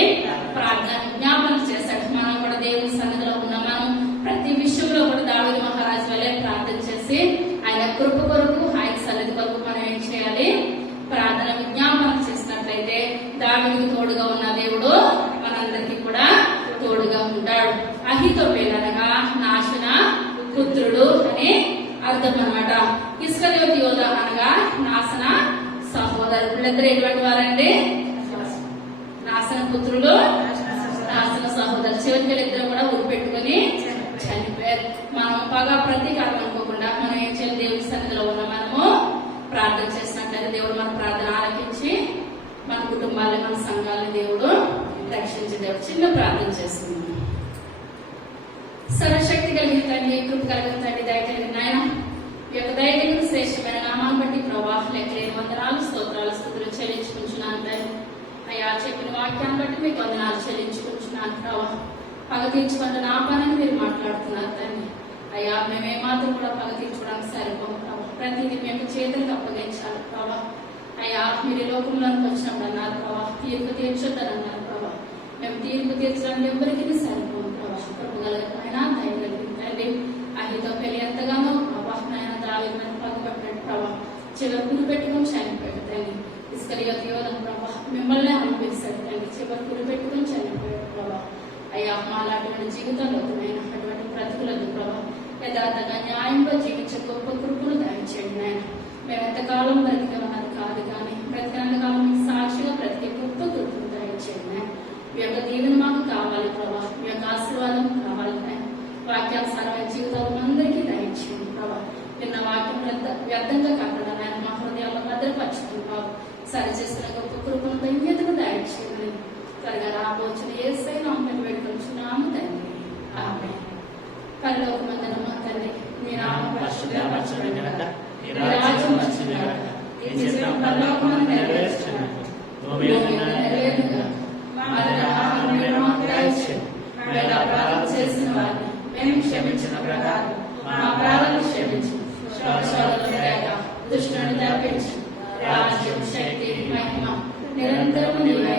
ప్రార్థన జ్ఞాపన చేస్తాడు. మనం కూడా దేవుని సన్నిధిలో ఉన్నాం. మనం ప్రతి విషయంలో కూడా దావీదు మహారాజు వల్లే ప్రార్థన చేసి ఆయన కృప కొరకు, ఆయన సన్నిధి కొరకు మనం ఏం చేయాలి? ప్రార్థన విజ్ఞాపన చేసినట్లయితే దావీదుకు తోడుగా ఉన్న దేవుడు మనందరికీ కూడా తోడుగా ఉంటాడు. అహీతోపెలు అనగా నాశన పుత్రుడు అని అర్థం అన్నమాట. ఇస్కరియోతు యోధ అనగా నాశన సహోదరుడు. వీళ్ళిద్దరు ఎటువంటి వారండి? నాశన పుత్రులు, నాశన సహోదరులు. చివరికి వీళ్ళిద్దరు కూడా ఉరిపెట్టుకొని చనిపోయారు. మనం పగ ప్రతీకారం అనుకోకుండా మనం ఏం చేయాలి? దేవుడి సన్నిధిలో ఉన్న మనము ప్రార్థన చేసినట్లయితే దేవుడు మన ప్రార్థన ఆలకించి మన కుటుంబాన్ని, మన సంఘాలని దేవుడు రక్షించే దేవుడు. చిన్న ప్రార్థన చేస్తున్నాం. సర్వశక్తి కలిగిన తండ్రి, కృప కలిగిన తండ్రి, దయ కలిగిన నాయన, ఈ యొక్క దైవిక శ్రేష్టమైన నామాన్ని బట్టి ప్రభా లెక్కలేని వందనాలు, స్తోత్రాలు, స్తుతులు చెల్లించుకుంటున్నాను తండ్రి. అయ్యా చెప్పిన వాక్యాన్ని బట్టి మీకు వందనాలు చెల్లించుకుంటున్నాను ప్రభా. పగ తీర్చుకుంటే నా పనిని మీరు మాట్లాడుతున్నారు తండ్రి. అయ్యా మేమేమాత్రం కూడా పగ తీర్చుకోవడానికి సరిపోము ప్రభా. ప్రతిదీ మేము చేతులకు అప్పగించాలి ప్రభా. అయ్యా మీరు లోకంలోకి వచ్చినప్పుడు అన్నారు ప్రభా, తీర్పు తీర్చొద్దన్నారు ప్రభా. మేము తీర్పు తీర్చడానికి ఎవరికి సరిపోము ప్రభా. కృపగలమైన దయగలిగిందండి. అహీతోపెలు ఎంతగానో ప్రభా నాయన దావీదు మీద పగపట్టినట్టు ప్రభా చివరి గురి పెట్టుకుని చనిపోయాడు తండ్రి. ఇస్కరియోతు యోధ ప్రభా మిమ్మల్ని అనుభవిస్తాడు తండ్రి, చివరి గురి పెట్టుకుని చనిపోయాడు ప్రభా. అయ్యా మాలాంటి జీవితంలో అటువంటి ప్రతికూలత ప్రభా యథార్థంగా న్యాయంగా జీవించే గొప్ప కృపను దయచేయండి నాయన. మేము ఎంతకాలం బ్రతికమన్నది కాదు, కానీ బ్రతికినంతకాలం మీకు సాక్షిగా బ్రతికే గొప్ప కృపను దయచేయండి నాయన. మీ యొక్క దీవెన మాకు కావాలి ప్రభా, మీ యొక్క ఆశీర్వాదం కావాలి నాయన. వాక్యానుసారమైన జీవితాలు అందరికీ దయచేయండి ప్రభా. నిన్న వాక్యం వ్యర్థంగా కాకుండా నాయన మా హృదయాల్లో భద్రపరచుకుని బాబు సరిచేసిన గొప్ప కృపను ధన్యతను దయచేయండి. త్వరగా రాబోచిన యేసయ్య నామమున వేడుకొనుచున్నాము తండ్రి, ఆమేన్. పరలోకమందున్న మా తండ్రి, మీ నామం పరిశుద్ధపరచబడుగాక, మీ రాజ్యం వచ్చుగాక, మీ చిత్తం పరలోకమందు నెరవేరుచున్నట్టు భూమి మీద నెరవేరుగాక. మాకు ఆహారమును మాకు దయచేయండి. మేము అపరాధం చేసిన వారిని మేము క్షమించిన ప్రకారం మా అపరాధాలను క్షమించు. దుష్టుని తప్పించు. రాజ్యం, శక్తి, మహిమ నిరంతరము నీవే.